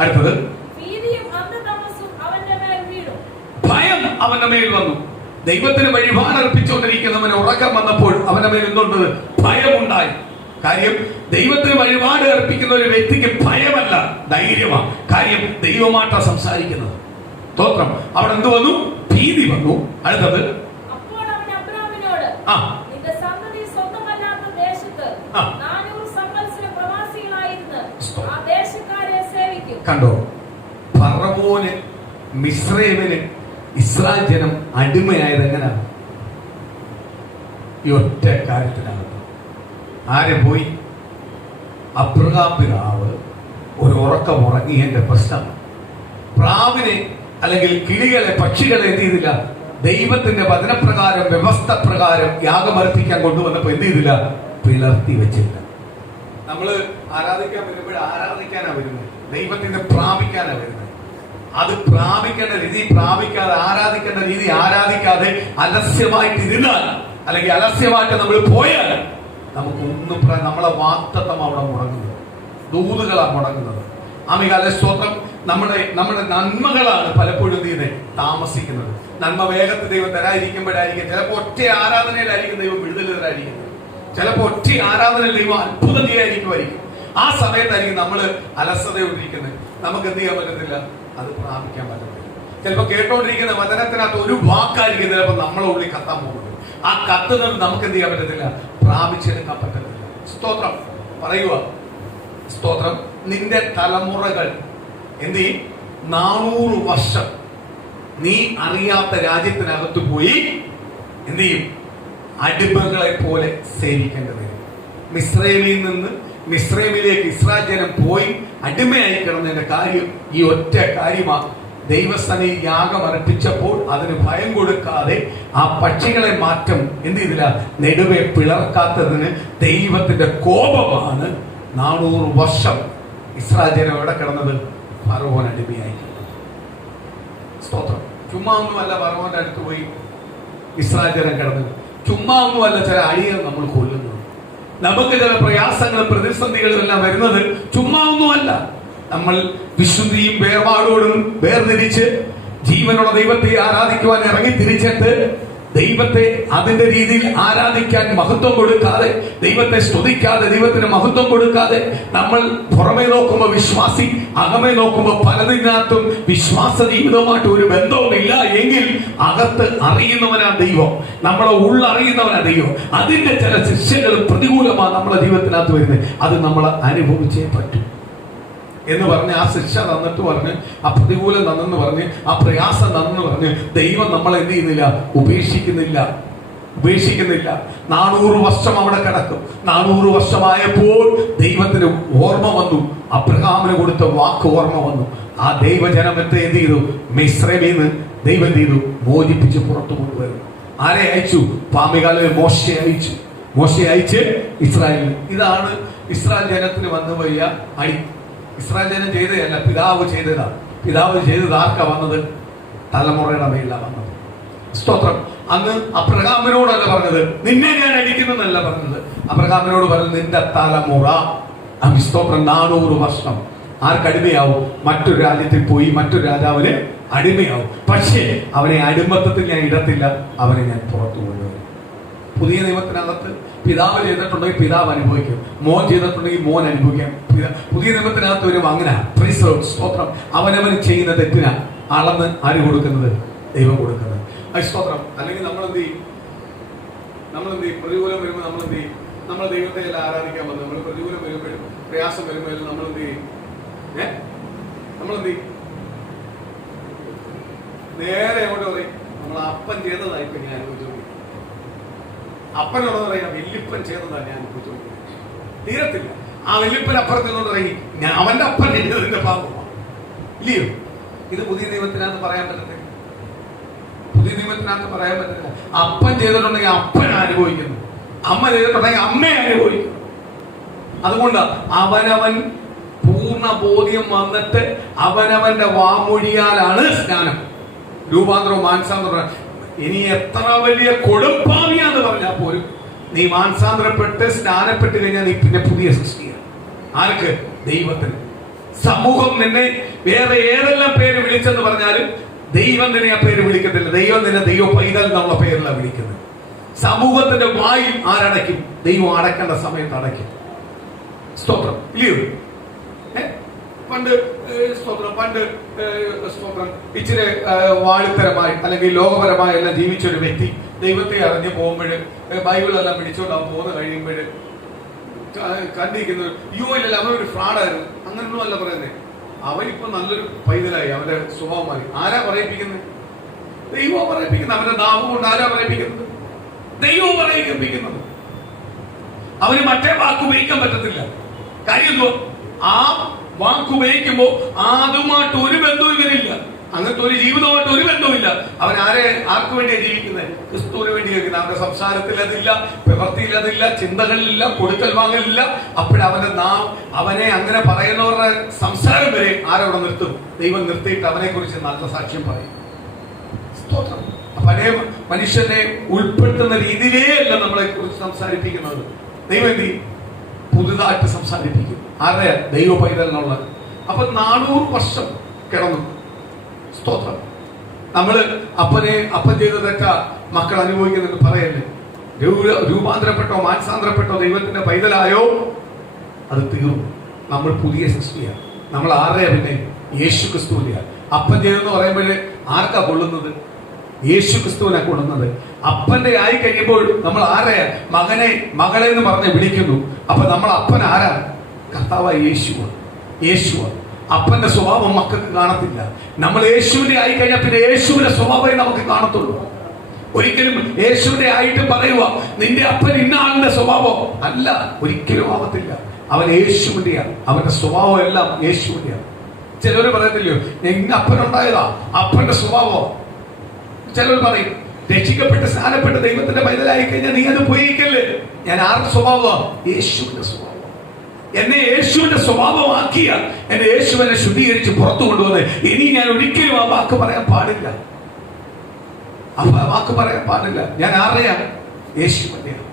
അടുത്തത്, ഭയം അവന്റെ മേൽ വന്നു. ദൈവത്തിന് വഴിപാട് അർപ്പിച്ചുകൊണ്ടിരിക്കുന്നവന് ഉറക്കം വന്നപ്പോൾ അവന്റെ മേൽ എന്തുണ്ട്? ഭയമുണ്ടായി. കാര്യം ദൈവത്തിന് വഴിപാട് അർപ്പിക്കുന്ന ഒരു വ്യക്തിക്ക് ഭയമല്ല, ധൈര്യമാണ്. കാര്യം ദൈവമായിട്ടാ സംസാരിക്കുന്നത്. സ്തോത്രം. അവിടെ എന്ത് വന്നു? ഭീതി വന്നു. അടുത്തത്, കണ്ടോ? ഫറവോന്, മിസ്രൈമിന് ഇസ്രായേൽ ജനം അടിമയായത് എങ്ങനെയാണ്? ഈ ഒറ്റ കാര്യത്തിനകത്ത്. ആരെ പോയി? അബ്രഹാം പിതാവ് ഒരു ഉറക്കം ഉറങ്ങിയതിന്റെ പ്രശ്നം. പ്രാവിനെ അല്ലെങ്കിൽ കിളികളെ, പക്ഷികളെ എന്ത് ചെയ്തില്ല? ദൈവത്തിന്റെ വചനപ്രകാരം, വ്യവസ്ഥ പ്രകാരം യാഗമർപ്പിക്കാൻ കൊണ്ടുവന്നപ്പോ എന്ത് ചെയ്തില്ല? പിളർത്തി വെച്ചില്ല. നമ്മള് ആരാധിക്കാൻ വരുമ്പോൾ ആരാധിക്കാനാ വരുന്നത്, ദൈവത്തിന്റെ പ്രാപിക്കാനാ വരുന്നത്. അത് പ്രാപിക്കേണ്ട രീതി പ്രാപിക്കാതെ, ആരാധിക്കേണ്ട രീതി ആരാധിക്കാതെ അലസ്യമായിട്ട് ഇരുന്നാൽ, അല്ലെങ്കിൽ അലസ്യമായിട്ട് നമ്മൾ പോയാൽ നമുക്കൊന്നും നമ്മളെ വാക്തത്വം അവിടെ മുടങ്ങുന്നത്, ദൂതുകളാണ് മുടങ്ങുന്നത്. ആമികാല സ്തോത്രം. നമ്മുടെ നന്മകളാണ് പലപ്പോഴും താമസിക്കുന്നത്. നന്മ വേഗത്തിൽ ദൈവം തരാതിരിക്കുമ്പോഴായിരിക്കും, ചിലപ്പോൾ ഒറ്റ ആരാധനയിലായിരിക്കും ദൈവം വിടുതൽ തരാതിരിക്കുന്നത്, ചിലപ്പോൾ ഒറ്റ ആരാധനയിൽ ദൈവം അത്ഭുതം ചെയ്യാതിരിക്കുമായിരിക്കും. ആ സമയത്തായിരിക്കും നമ്മൾ അലസതയോടിരിക്കുന്നത്. നമുക്ക് എന്ത് ചെയ്യാൻ പറ്റത്തില്ല? അത് പ്രാപിക്കാൻ പറ്റത്തില്ല. ചിലപ്പോൾ കേട്ടോണ്ടിരിക്കുന്ന വചനത്തിനകത്ത് ഒരു വാക്കായിരിക്കും ചിലപ്പോൾ നമ്മളെ ഉള്ളിൽ കത്താൻ പോകുന്നത്. ആ കത്തുന്നത് നമുക്ക് എന്ത് ചെയ്യാൻ പറ്റത്തില്ല? പ്രാപിച്ചെടുക്കാൻ പറ്റത്തില്ല. സ്തോത്രം പറയുക. സ്തോത്രം. നിന്റെ തലമുറകൾ എന്ത് ചെയ്യും? 400 വർഷം നീ അറിയാത്ത രാജ്യത്തിനകത്ത് പോയി എന്ത് ചെയ്യും? അടിമകളെ പോലെ സേവിക്കേണ്ടി വരും. മിസ്രൈമിൽ നിന്ന് മിസ്രൈമിലേക്ക് ഇസ്രായേൽ ജനം പോയി അടിമയായി കിടന്നതിന്റെ കാര്യം ഈ ഒറ്റ കാര്യമാണ്. ദൈവസ്ഥനെ യാഗം അർപ്പിച്ചപ്പോൾ അതിന് ഭയം കൊടുക്കാതെ ആ പക്ഷികളെ മാറ്റം എന്ത് ചെയ്തില്ല? നെടുവെ പിളർക്കാത്തതിന് ദൈവത്തിന്റെ കോപമാണ് 400 വർഷം ഇസ്രായേൽ ജനം എവിടെ കിടന്നത്? ഫറവോൻ അടിമയായി കിടന്നത്. സ്തോത്രം. ചുമ്മാ ഒന്നുമല്ല ഫറവോന്റെ അടുത്ത് പോയി ഇസ്രായേൽ ജനം കിടന്നത്. ചുമ്മാ ഒന്നുമല്ല ചില അടികൾ നമ്മൾ കൊല്ലുന്നത്. നമുക്ക് ചില പ്രയാസങ്ങളും പ്രതിസന്ധികളും എല്ലാം വരുന്നത് ചുമ്മാ ഒന്നുമല്ല. നമ്മൾ വിശുദ്ധിയും വേർപാടോടും വേർതിരിച്ച് ജീവനുള്ള ദൈവത്തെ ആരാധിക്കുവാൻ ഇറങ്ങി തിരിച്ചിട്ട് ദൈവത്തെ അതിന്റെ രീതിയിൽ ആരാധിക്കാൻ മഹത്വം കൊടുക്കാതെ, ദൈവത്തെ സ്തുതിക്കാതെ, ദൈവത്തിന് മഹത്വം കൊടുക്കാതെ നമ്മൾ പുറമെ നോക്കുമ്പോൾ വിശ്വാസി, അകമേ നോക്കുമ്പോൾ പലതിനകത്തും വിശ്വാസ ജീവിതവുമായിട്ട് ഒരു ബന്ധവുമില്ല എങ്കിൽ അകത്ത് അറിയുന്നവനാണ് ദൈവം, നമ്മളെ ഉള്ളറിയുന്നവനാ ദൈവം. അതിന്റെ ചില ശിക്ഷകളും പ്രതികൂലമാണ് നമ്മുടെ ജീവിതത്തിനകത്ത് വരുന്നത്. അത് നമ്മൾ അനുഭവിച്ചേ പറ്റും എന്ന് പറഞ്ഞ് ആ ശിക്ഷ തന്നിട്ട് പറഞ്ഞ്, ആ പ്രതികൂലം തന്നെന്ന് പറഞ്ഞ്, ആ പ്രയാസം തന്നെന്ന് പറഞ്ഞ് ദൈവം നമ്മളെ എന്ത് ചെയ്യുന്നില്ല? ഉപേക്ഷിക്കുന്നില്ല. 400 വർഷം അവിടെ കിടക്കും. 400 വർഷമായപ്പോൾ ദൈവത്തിന് ഓർമ്മ വന്നു, അബ്രഹാമിന് കൊടുത്ത വാക്ക് ഓർമ്മ വന്നു. ആ ദൈവജനത്തെ എന്ത് ചെയ്തു? മിസ്രൈമിൽ നിന്ന് ദൈവം എന്ത് ചെയ്തു? മോചിപ്പിച്ച് പുറത്തു കൊണ്ടുവരും. ആരെ അയച്ചു? പാമികാലിൽ മോശയെ അയച്ചു. മോശയെ അയച്ച് ഇസ്രായേലിൽ. ഇതാണ് ഇസ്രായേൽ ജനത്തിന് വന്നു പോയ അടി. ഇസ്രായേൽ ജനം ചെയ്തതല്ല, പിതാവ് ചെയ്തതാണ്. പിതാവ് ചെയ്തത് ആർക്കാ വന്നത്? തലമുറയുടെ മേലാണ് വന്നത്. സ്തോത്രം. അന്ന് അബ്രഹാമിനോടല്ല പറഞ്ഞത് നിന്നെ ഞാൻ അടിക്കുന്നല്ല പറഞ്ഞത്. അബ്രഹാമിനോട് പറഞ്ഞത് നിന്റെ തലമുറ. സ്തോത്രം. 400 വർഷം ആർക്കടിമയാവും? മറ്റൊരു രാജ്യത്തിൽ പോയി മറ്റൊരു രാജാവിന് അടിമയാവും. പക്ഷേ അവനെ അടിമത്തത്തിൽ ഞാൻ ഇടത്തില്ല, അവനെ ഞാൻ പുറത്തു കൊണ്ടുവരും. പുതിയ നിയമത്തിനകത്ത് പിതാവ് ചെയ്തിട്ടുണ്ടെങ്കിൽ പിതാവ് അനുഭവിക്കും, മോൻ ചെയ്തിട്ടുണ്ടെങ്കിൽ മോൻ അനുഭവിക്കാം. പുതിയ നിയമത്തിനകത്ത് ഒരു അങ്ങനെ സ്തോത്രം. അവനവന് ചെയ്യുന്ന തെറ്റിന അളന്ന് ആര് കൊടുക്കുന്നത്? ദൈവം കൊടുക്കുന്നത്. സ്തോത്രം. അല്ലെങ്കിൽ നമ്മളെന്ത് ചെയ്യും? പ്രതികൂലം വരുമ്പോൾ നമ്മളെന്ത് ചെയ്യും? നമ്മൾ ദൈവത്തെ എല്ലാം ആരാധിക്കാൻ വന്നു. നമ്മൾ പ്രതികൂലം വരുമ്പോഴും പ്രയാസം വരുമ്പോഴും നമ്മളെന്ത് ചെയ്യും? നമ്മളെന്ത് ചെയ്യും? നേരെ എങ്ങോട്ട് പറയും? നമ്മൾ അപ്പൻ ചെയ്തതായിപ്പോ ഞാൻ അനുഭവിച്ചു. അപ്പനോട് പറയാം വല്യപ്പൻ ചെയ്തതാണ് ഞാൻ അനുഭവിച്ചു. തീരത്തില്ല. ആ വല്യപ്പൻ അപ്പുറത്തിനോട് പറയും ഞാൻ അവന്റെ അപ്പൻ ചെയ്തതിന്റെ പാപമാണ്. ഇല്ലയോ? ഇത് പുതിയ നിയമത്തിനകത്ത് പറയാൻ പറ്റത്തില്ല. പുതിയ നിയമത്തിനകത്ത് പറയാൻ പറ്റില്ല. അപ്പൻ ചെയ്തിട്ടുണ്ടെങ്കിൽ അപ്പൻ അനുഭവിക്കുന്നു, അമ്മ ചെയ്തിട്ടുണ്ടെങ്കിൽ അമ്മയെ അനുഭവിക്കുന്നു. അതുകൊണ്ട് അവനവൻ പൂർണ്ണ ബോധ്യം വന്നിട്ട് അവനവന്റെ വാമൊഴിയാലാണ് സ്നാനം, രൂപാന്തരവും മാനസാന്തരവും. ഇനി എത്ര വലിയ കൊടുപ്പാവിയാന്ന് പറഞ്ഞാൽ പോലും നീ മാനസാന്തരപ്പെട്ട് സ്നാനപ്പെട്ട് കഴിഞ്ഞാൽ നീ പിന്നെ പുതിയ സൃഷ്ടിയാണ്. ആർക്ക്? ദൈവത്തിന്. സമൂഹം നിന്നെ വേറെ ഏതെല്ലാം പേര് വിളിച്ചെന്ന് പറഞ്ഞാലും ദൈവം നിന്നെ ആ പേര് വിളിക്കത്തില്ല. ദൈവം നിന്നെ ദൈവ പൈതൽ എന്നുള്ള പേരിലാണ് വിളിക്കുന്നത്. സമൂഹത്തിന്റെ വായിൽ ആരടയ്ക്കും? ദൈവം അടക്കേണ്ട സമയത്ത് അടയ്ക്കും. സ്തോത്രം. ഇല്ലയോ? പണ്ട് സ്തോത്രം ഇച്ചിരി വാളിത്തരമായി അല്ലെങ്കിൽ ലോകപരമായി എല്ലാം ജീവിച്ചൊരു വ്യക്തി ദൈവത്തെ അറിഞ്ഞ് പോകുമ്പോഴ് ബൈബിളെല്ലാം പിടിച്ചോണ്ട് അവൻ പോകുന്ന കഴിയുമ്പോഴ് കണ്ടിരിക്കുന്നത് അയ്യോ ഇല്ലല്ല അവനൊരു ഫ്രോഡായിരുന്നു. അങ്ങനൊന്നും അല്ല പറയുന്നത്. അവനിപ്പോ നല്ലൊരു പൈതലായി, അവന്റെ സ്വഭാവം മാറി. ആരാ പറയിപ്പിക്കുന്നത്? ദൈവം പറയിപ്പിക്കുന്നത്. അവന്റെ നാമം കൊണ്ട് ആരാ പറയിപ്പിക്കുന്നത്? ദൈവം പറയിപ്പിക്കുന്നത്. അവന് മറ്റേ വാക്ക് ഉപയോഗിക്കാൻ പറ്റത്തില്ല. കാര്യം എന്തോ? ആ വാക്ക് ഉപയോഗിക്കുമ്പോ അതുമായിട്ട് ഒരു ബന്ധവും ഇവരില്ല. അങ്ങനത്തെ ഒരു ജീവിതമായിട്ട് ഒരു ബന്ധവുമില്ല. അവൻ ആർക്ക് വേണ്ടിയാണ് ജീവിക്കുന്നത്? ക്രിസ്തുവിന് വേണ്ടി ജീവിക്കുന്നത്. അവന്റെ സംസാരത്തിൽ അതില്ല, പ്രവൃത്തിയിൽ അതില്ല, ചിന്തകളിലില്ല, കൊടുക്കൽ വാങ്ങലില്ല. അപ്പോഴവന്റെ അവനെ അങ്ങനെ പറയുന്നവരുടെ സംസാരം വരെ ആരവിടെ നിർത്തും? ദൈവം നിർത്തിയിട്ട് അവനെ കുറിച്ച് നല്ല സാക്ഷ്യം പറയും. പഴയ മനുഷ്യനെ ഉൾപ്പെടുത്തുന്ന രീതിയിലേ അല്ല നമ്മളെ കുറിച്ച് സംസാരിപ്പിക്കുന്നത്. ദൈവം എന്ത് ചെയ്യും? പുതുതായിട്ട് സംസാരിപ്പിക്കും. ആരുടെ? ദൈവ പൈതലിനുള്ള. അപ്പൊ 400 വർഷം കിടന്നു. സ്തോത്രം. നമ്മള് അപ്പൻ ചെയ്ത തെറ്റാ മക്കൾ അനുഭവിക്കുന്നത് പറയല്ലേ. രൂപാന്തരപ്പെട്ടോ മാനസാന്തരപ്പെട്ടോ ദൈവത്തിന്റെ പൈതലായോ അത് തീർന്നു. നമ്മൾ പുതിയ സൃഷ്ടിയാണ്. നമ്മൾ ആരുടെയാ? പിന്നെ യേശു ക്രിസ്തുവിനെയാണ്. അപ്പൻ ചെയ്തെന്ന് പറയുമ്പോഴേ ആർക്കാ കൊള്ളുന്നത്? യേശു ക്രിസ്തുവിനെ കൊള്ളുന്നത്. അപ്പന്റെ ആയി കഴിയുമ്പോൾ നമ്മൾ ആരെയാ? മകനെ മകളെ എന്ന് പറഞ്ഞ് വിളിക്കുന്നു. അപ്പൊ നമ്മൾ അപ്പൻ ആരാ? കർത്താവായ യേശുവാണ്. അപ്പന്റെ സ്വഭാവം മക്കൾക്ക് കാണത്തില്ല. നമ്മൾ യേശുവിന്റെ ആയി കഴിഞ്ഞാൽ പിന്നെ യേശുവിന്റെ സ്വഭാവമേ നമുക്ക് കാണത്തുള്ളൂ. ഒരിക്കലും യേശുവിന്റെ ആയിട്ട് പറയുക നിന്റെ അപ്പൻ ഇന്ന ആളിന്റെ സ്വഭാവം അല്ല, ഒരിക്കലും ആവത്തില്ല. അവൻ യേശുവിന്റെയാണ്. അവന്റെ സ്വഭാവം എല്ലാം യേശുവിന്റെയാണ്. ചിലർ പറയത്തില്ലയോ എന്റെ അപ്പനുണ്ടായതാ അപ്പന്റെ സ്വഭാവം. ചിലർ പറയും രക്ഷിക്കപ്പെട്ട് സ്നാനപ്പെട്ട് ദൈവത്തിന്റെ പൈതലായി കഴിഞ്ഞാൽ നീ അത് ഉപയോഗിക്കല്ലേ. ഞാൻ ആരുടെ സ്വഭാവമാണ്? യേശുവിന്റെ സ്വഭാവം. എന്നെ യേശുവിന്റെ സ്വഭാവമാക്കിയ എന്നെ യേശുവിനെ ശുദ്ധീകരിച്ച് പുറത്തു കൊണ്ടുവന്ന് ഇനി ഞാൻ ഒരിക്കലും ആ വാക്ക് പറയാൻ പാടില്ല. ആ വാക്ക് പറയാൻ പാടില്ല. ഞാൻ ആരുടെയാണ്? യേശുവിന്റെയാണ്.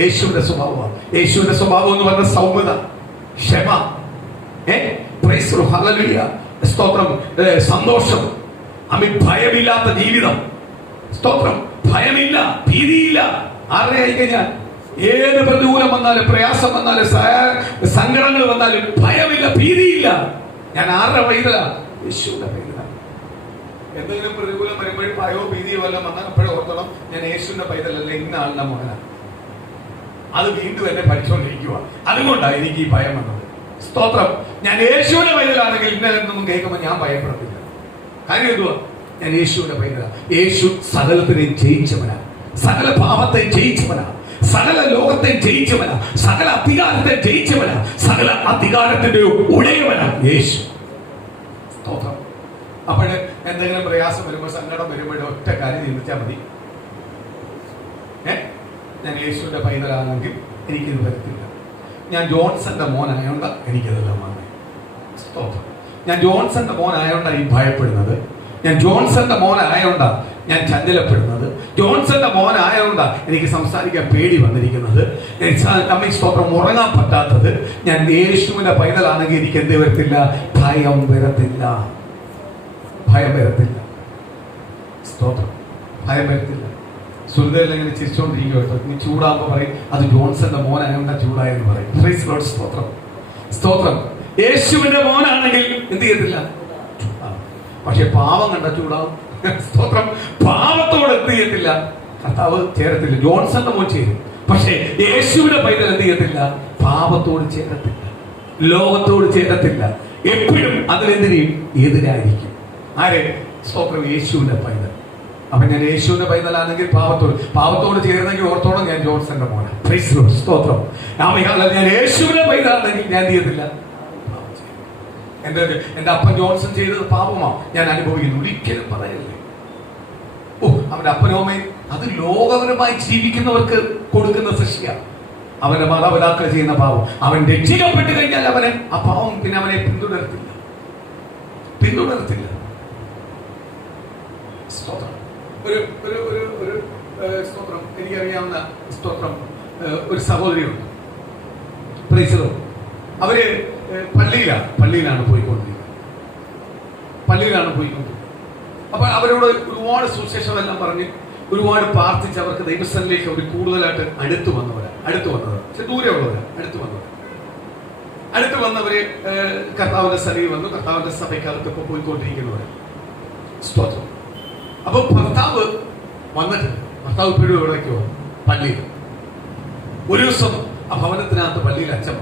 യേശുവിന്റെ സ്വഭാവമാണ്. യേശുവിന്റെ സ്വഭാവം എന്ന് പറഞ്ഞ സൗമ്യത, ക്ഷമ, സ്തോത്രം, സന്തോഷം, ഭയമില്ലാത്ത ജീവിതം. സ്തോത്രം. ഭയമില്ല, ഭീതിയില്ല. ആരുടെ ആയിക്കഴിഞ്ഞാൽ ഏത് പ്രതികൂലം വന്നാലും പ്രയാസം വന്നാലും സങ്കടങ്ങൾ വന്നാലും ഭയമില്ല, ഭീതിയില്ല. ഞാൻ ആരുടെ പൈതലാ? യേശുവിന്റെ പൈതലാ. എന്തെങ്കിലും പ്രതികൂലം വരുമ്പോഴും ഭയവും ഭീതിയോ എല്ലാം വന്നാൽ അപ്പോഴും ഓർത്തോളം ഞാൻ യേശുവിന്റെ പൈതലല്ല, ഇന്ന ആളുടെ മകനാണ്. അത് വീണ്ടും എന്നെ പഠിച്ചുകൊണ്ടിരിക്കുക. അതുകൊണ്ടാണ് എനിക്ക് ഈ ഭയം വന്നത്. സ്തോത്രം. ഞാൻ യേശുവിന്റെ പൈതലാണെങ്കിൽ ഇന്നലെന്നൊന്നും കേൾക്കുമ്പോൾ ഞാൻ ഭയപ്പെടത്തില്ല. കാര്യം എന്തുവാ? ഞാൻ യേശുവിന്റെ പൈതലാണ്. യേശു സകലത്തിനെയും ജയിച്ചവനാ, സകല പാപത്തെയും ജയിച്ചവനാ, സകല ലോകത്തെ ജയിച്ചവനാ, സകല അധികാരത്തെ ജയിച്ചവനാ, സകല അധികാരത്തിന്റെ ഉടയവനാ യേശു. സ്തോത്രം. അപ്പോഴ് എന്തെങ്കിലും പ്രയാസം വരുമ്പോൾ സങ്കടം വരുമ്പോഴും ഒറ്റ കാര്യം ചിന്തിച്ചാൽ മതി. ഞാൻ യേശുവിന്റെ പൈതലാണെങ്കിൽ എനിക്കിത് വരത്തില്ല. ഞാൻ ജോൺസന്റെ മോനായോണ്ട എനിക്കതെല്ലാം വന്നേ. സ്തോത്രം. ഞാൻ ജോൺസന്റെ മോനായോണ്ടാണ് ഈ ഭയപ്പെടുന്നത്. ഞാൻ ജോൺസന്റെ മോനായോണ്ടാ ഞാൻ ചഞ്ചലപ്പെടുന്നത്. ജോൺസന്റെ മോനായതുകൊണ്ടാണ് എനിക്ക് സംസാരിക്കാൻ പേടി വന്നിരിക്കുന്നത്. അമ്മ സ്തോത്രം ഉറങ്ങാൻ പറ്റാത്തത്. ഞാൻ യേശുവിന്റെ പൈതലാണെങ്കിൽ എനിക്ക് എന്ത് വരത്തില്ല? ഭയം വരത്തില്ല. ഭയം വരത്തില്ല. സ്തോത്രം. ഭയം വരത്തില്ല. സുഹൃത്തുക്കൾ ഇങ്ങനെ ചിരിച്ചോണ്ടിരിക്കും കേട്ടോ. നീ ചൂടാകുമ്പോ പറയും അത് ജോൺസന്റെ മോനായതുകൊണ്ടാ ചൂടായെന്ന് പറയും. Praise Lord. സ്തോത്രം. സ്തോത്രം. യേശുവിന്റെ മോനാണെങ്കിൽ എന്ത് ചെയ്യത്തില്ല? പക്ഷെ പാവം കണ്ട ചൂടാവും. സ്തോത്രം. പാവത്തോട് എന്ത് ചെയ്യത്തില്ല? കർത്താവ് ചേരത്തില്ല. ജോൺസന്റെ മോൻ ചെയ്തു. പക്ഷെ യേശുവിന്റെ പൈതൽ എന്ത് ചെയ്യത്തില്ല? പാവത്തോട് ചേരത്തില്ല, ലോകത്തോട് ചേരത്തില്ല. എപ്പോഴും അതിനെതിരെയും എതിരായിരിക്കും. ആര്? സ്തോത്രം. യേശുവിന്റെ പൈതൽ. അപ്പൊ ഞാൻ യേശുവിന്റെ പൈതലാണെങ്കിൽ പാവത്തോട് ചേരുന്നെങ്കിൽ ഓർത്തോളം ഞാൻ ജോൺസന്റെ മോനാണ്. Praise Lord. സ്തോത്രം. ഞാൻ യേശുവിന്റെ പൈതലാണെങ്കിൽ ഞാൻ എന്ത് ചെയ്യത്തില്ല? എന്റെ അപ്പൻ ജോൺസൺ ചെയ്തത് പാപമാ ഞാൻ അനുഭവിക്കുന്നു. ഒരിക്കലും പറയല്ലേ. അവന്റെ അപ്പനും അമ്മയും അത് ലോകപരമായി ജീവിക്കുന്നവർക്ക് കൊടുക്കുന്ന ശിക്ഷയാണ്. അവന്റെ മാതാപിതാക്കൾ ചെയ്യുന്ന പാവം. അവൻ രക്ഷിക്കപ്പെട്ട് കഴിഞ്ഞാൽ അവന് ആ പാവം പിന്നെ അവനെ പിന്തുടരത്തില്ല. സ്തോത്രം. ഒരു സ്തോത്രം. എനിക്കറിയാവുന്ന സ്തോത്രം ഒരു സഹോദരിയുണ്ട്. Praise the Lord. അവര് പള്ളിയിലാണ് പോയിക്കൊണ്ടിരിക്കുന്നത്. അപ്പൊ അവരോട് ഒരുപാട് സുവിശേഷം എല്ലാം പറഞ്ഞ് ഒരുപാട് പ്രാർത്ഥിച്ച് അവർക്ക് ദൈവസ്ഥനിലേക്ക് അവർ കൂടുതലായിട്ട് അടുത്തു വന്നവർ. പക്ഷെ ദൂരെയുള്ളവരാ. അടുത്ത് വന്നവര് കർത്താവിന്റെ സ്ഥലിൽ വന്നു. കർത്താവിന്റെ സഭയ്ക്കകത്തൊക്കെ പോയിക്കൊണ്ടിരിക്കുന്നവര്. സ്തോത്രം. അപ്പൊ ഭർത്താവ് വന്നിട്ട് ഇപ്പോഴും എവിടേക്കോ പള്ളിയിൽ. ഒരു ദിവസം ആ ഭവനത്തിനകത്ത് പള്ളിയിൽ അച്ഛൻ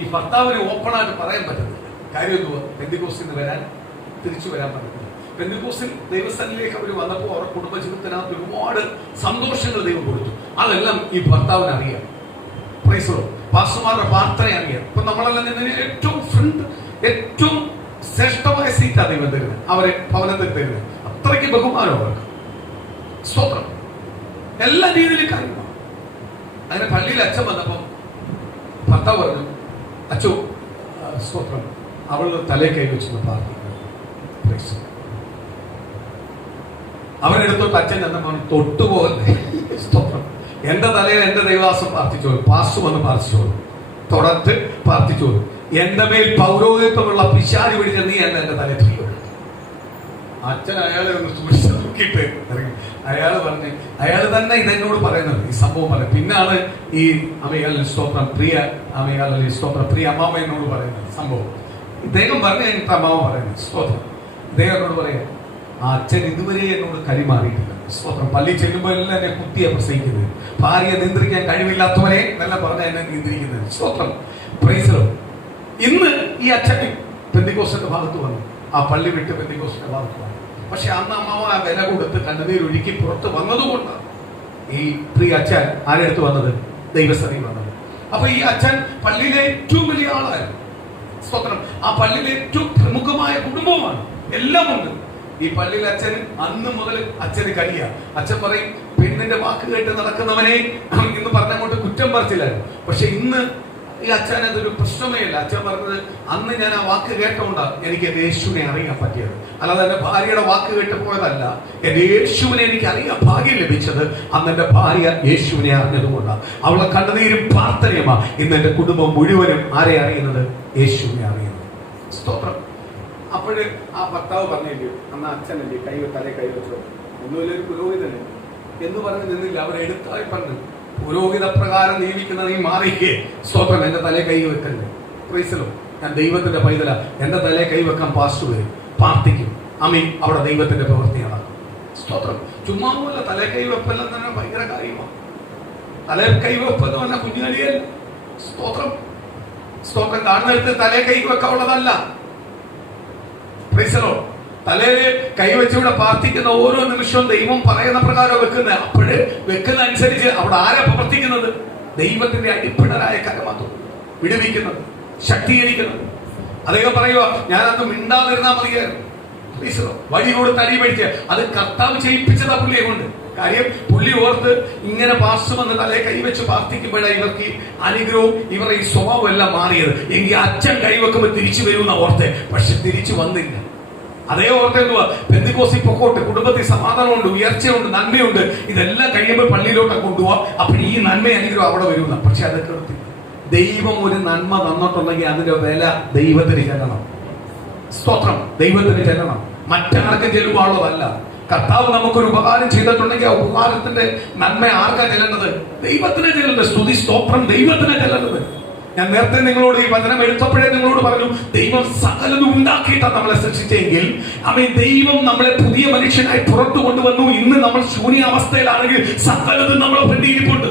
ഈ ഭർത്താവിന് ഓപ്പണായിട്ട് പറയാൻ പറ്റുന്നില്ല. കാര്യം എന്തുവാ? പെന്തിക്കോസ്തിൽ നിന്ന് തിരിച്ചു വരാൻ പറ്റുന്നില്ല. പെന്തിക്കോസ്തിൽ ദൈവസ്ഥനിലേക്ക് അവർ വന്നപ്പോൾ അവരുടെ കുടുംബജീവിതത്തിനകത്ത് ഒരുപാട് സന്തോഷങ്ങൾ ദൈവം കൊടുത്തു. അതെല്ലാം ഈ ഭർത്താവിന് അറിയാം. Praise the Lord. പാസ്റ്റർമാരുടെ പ്രാർത്ഥന അറിയാം. ഇപ്പൊ നമ്മളെല്ലാം ഏറ്റവും ശ്രേഷ്ഠമായ സീറ്റാണ് ദൈവം തരുന്നത്. അവരെ ഭവനത്തിൽ തരുന്നത്. അത്രയ്ക്ക് ബഹുമാനം അവർക്ക്. സ്തോത്രം. എല്ലാ രീതിയിലും കാര്യമാണ്. അങ്ങനെ പള്ളിയിൽ അച്ഛൻ വന്നപ്പോ ഭർത്താവ് പറഞ്ഞു, അച്ഛോ സ്തോത്രം, അവളുടെ തലേ കൈ വെച്ചൊന്ന് പ്രാർത്ഥിക്കുന്നു. അവരെടുത്തോട്ട് അച്ഛൻ ചെന്നപ്പോൾ തൊട്ടുപോകല്ലേ. സ്തോത്രം. എന്റെ തലയിൽ എന്റെ ദൈവദാസൻ പ്രാർത്ഥിച്ചോളൂ, പാസ്റ്റർ വന്ന് പ്രാർത്ഥിച്ചോളൂ, തുടർത്ത് പ്രാർത്ഥിച്ചോളൂ. എന്റെ മേൽ പൗരോഹിത്വമുള്ള പിശാച് പിടിച്ച നീ എന്റെ തലയിൽ തീരുള്ളൂ. അച്ഛൻ അയാളെ ഒന്ന് സൂക്ഷിച്ച് നോക്കിയിട്ട് അയാൾ തന്നെ ഇതെന്നോട് പറയുന്നത്. ഈ സംഭവം പറയാം. പിന്നാണ് ഈ സ്തോത്രം പ്രിയ അമ്മാമ എന്നോട് പറയുന്നത് സംഭവം. ഇദ്ദേഹം പറഞ്ഞ എനിക്ക് അമ്മാവ പറയുന്നത്. സ്തോത്രം. ഇദ്ദേഹം എന്നോട് പറയാം, ആ അച്ഛൻ ഇതുവരെ എന്നോട് കരിമാറിയിട്ടില്ല. സ്തോത്രം. പള്ളി ചെല്ലുമ്പോൾ എല്ലാം എന്നെ കുത്തിയെ പ്രസംഗിക്കുന്നത്. ഭാര്യയെ നിയന്ത്രിക്കാൻ കഴിവില്ലാത്തവനെ എന്നെല്ലാം പറഞ്ഞ എന്നെ നിയന്ത്രിക്കുന്നത്. സ്തോത്രം. Praise the Lord. ഇന്ന് ഈ അച്ഛൻ പെന്തിക്കോസ്തിന്റെ ഭാഗത്ത് വന്നു. ആ പള്ളി വിട്ട് പെന്തിക്കോസ്തിന്റെ ഭാഗത്ത് വന്നു. പക്ഷെ അന്ന് അമ്മാവ ആ വില കൊടുത്ത് കണ്ണുനീരൊഴുക്കി പുറത്ത് വന്നതുകൊണ്ട് ഈ പ്രിയ അച്ഛൻ ആരെടുത്ത് വന്നത്? ദൈവസഭയിൽ വന്നത്. അപ്പൊ ഈ അച്ഛൻ പള്ളിയിലെ ഏറ്റവും വലിയ ആളായിരുന്നു. സ്തോത്രം. ആ പള്ളിയിലെ ഏറ്റവും പ്രമുഖമായ കുടുംബമാണ്. എല്ലാം ഉണ്ട്. ഈ പള്ളിയിലെ അച്ഛന് അന്ന് മുതൽ അച്ഛന് കരിയ. അച്ഛൻ പറയും, പെണ്ണിന്റെ വാക്ക് കേട്ട് നടക്കുന്നവനെ എന്ന് പറഞ്ഞങ്ങോട്ട് കുറ്റം പറിച്ചില്ലായിരുന്നു. പക്ഷെ ഇന്ന് ഈ അച്ഛൻ അതൊരു പ്രശ്നമേ ഇല്ല. അച്ഛൻ പറഞ്ഞത്, അന്ന് ഞാൻ ആ വാക്ക് കേട്ടോണ്ടാണ് എനിക്ക് എന്റെ യേശുവിനെ അറിയാൻ പറ്റിയത്. അല്ലാതെ എന്റെ ഭാര്യയുടെ വാക്ക് കേട്ട് പോയതല്ല. എന്റെ യേശുവിനെ എനിക്ക് അറിയാൻ ഭാഗ്യം ലഭിച്ചത് അന്ന് എന്റെ ഭാര്യ യേശുവിനെ അറിഞ്ഞതുകൊണ്ടാണ്. അവളെ കണ്ണുനീരും പ്രാർത്ഥനയുമാ ഇന്ന് എന്റെ കുടുംബം മുഴുവനും ആരെ അറിയുന്നത്? യേശുവിനെ അറിയുന്നത്. സ്തോത്രം. അപ്പോഴ് ആ ഭർത്താവ് പറഞ്ഞില്ലേ, അന്ന് അച്ഛനല്ലേ തലേ കൈവച്ചോ, ഒന്നുമില്ലൊരു പുരോഹിതനെ എന്ന് പറഞ്ഞ് നിന്നില്ല. അവരെടുത്തായി പറഞ്ഞു, പുരോഹിത പ്രകാരം നിയമിക്കുന്ന നീ മാറിക്കേ. സ്തോത്രം. എന്റെ തലേ കൈ വെക്കല്ലേ. Praise the Lord. ഞാൻ ദൈവത്തിന്റെ പൈതല. എന്റെ തലേ കൈ വെക്കാൻ പാസ്റ്റർ വരും, പ്രാർത്ഥിക്കും. ആമേൻ. അവിടെ ദൈവത്തിന്റെ പ്രവൃത്തി നടക്കും. സ്തോത്രം. ചുമ്മാ പോലെ തലേ കൈ വെപ്പെല്ലാം തന്നെ ഭയങ്കര കാര്യമാണ്. തലേ കൈ വെപ്പെന്ന് പറഞ്ഞാൽ കുഞ്ഞുകളിയല്ല. സ്തോത്രം. സ്തോത്രം. കാണുന്നിടത്ത് തലേ കൈ വെക്കാനുള്ളതല്ല. Praise the Lord. തലയില് കൈവച്ചുകൂടെ പ്രാർത്ഥിക്കുന്ന ഓരോ നിമിഷവും ദൈവം പറയുന്ന പ്രകാരം വെക്കുന്നത്. അപ്പോഴ് വെക്കുന്ന അനുസരിച്ച് അവിടെ ആരാ പ്രവർത്തിക്കുന്നത്? ദൈവത്തിന്റെ അടിപ്പിണരായ കരമാത്രം വിടുവിക്കുന്നത്, ശക്തീകരിക്കുന്നത്. അദ്ദേഹം പറയുക, ഞാനത് മിണ്ടാതിരുന്നാ മതിയായിരുന്നു. വഴി കൊടുത്ത് അടി മേടിച്ച് അത് കർത്താവ് ചെയ്യിപ്പിച്ചതാ പുള്ളിയെ കൊണ്ട്. കാര്യം പുള്ളി ഓർത്ത് ഇങ്ങനെ പാസ്റ്റർ വന്ന് തലേ കൈവച്ച് പ്രാർത്ഥിക്കുമ്പോഴാണ് ഇവർക്ക് അനുഗ്രഹവും ഇവരുടെ ഈ സ്വഭാവം എല്ലാം മാറിയത്. എങ്കിൽ അച്ഛൻ കൈവെക്കുമ്പോൾ തിരിച്ചു വരുമെന്ന ഓർത്തെ. പക്ഷെ തിരിച്ചു വന്നില്ല. അതേ ഓർത്ത് എന്തുവാ, പെന്തിക്കോസിൽ പൊക്കോട്ട്, കുടുംബത്തിൽ സമാധാനമുണ്ട്, ഉയർച്ചയുണ്ട്, നന്മയുണ്ട്, ഇതെല്ലാം കഴിയുമ്പോൾ പള്ളിയിലോട്ട് കൊണ്ടുപോവാം. അപ്പോൾ ഈ നന്മയാണെങ്കിലും അവിടെ വരുന്ന. പക്ഷെ അതൊക്കെ ദൈവം ഒരു നന്മ തന്നിട്ടുണ്ടെങ്കിൽ അതിന്റെ വില ദൈവത്തിന് ചെല്ലണം. സ്തോത്രം, ദൈവത്തിന് ചെല്ലണം, മറ്റാർക്കും ചെല്ലുവാനുള്ളതല്ല. കർത്താവ് നമുക്കൊരു ഉപകാരം ചെയ്തിട്ടുണ്ടെങ്കിൽ ആ ഉപകാരത്തിന്റെ നന്മ ആർക്കാ ചെല്ലേണ്ടത്? ദൈവത്തിന് ചെല്ലേണ്ടത്. സ്തുതി സ്തോത്രം ദൈവത്തിന് ചെല്ലേണ്ടത്. ഞാൻ നേരത്തെ നിങ്ങളോട് ഈ വചനം എടുത്തപ്പോഴേ നിങ്ങളോട് പറഞ്ഞു, ദൈവം സകലതും ഉണ്ടാക്കിയിട്ടാണ് നമ്മളെ സൃഷ്ടിച്ചെങ്കിൽ ദൈവം നമ്മളെ പുതിയ മനുഷ്യനായി പുറത്തു കൊണ്ടുവന്നു. ഇന്ന് നമ്മൾ ശൂന്യാവസ്ഥയിലാണെങ്കിൽ സകലതും നമ്മളെ ഫ്രണ്ടിരിപ്പുണ്ട്.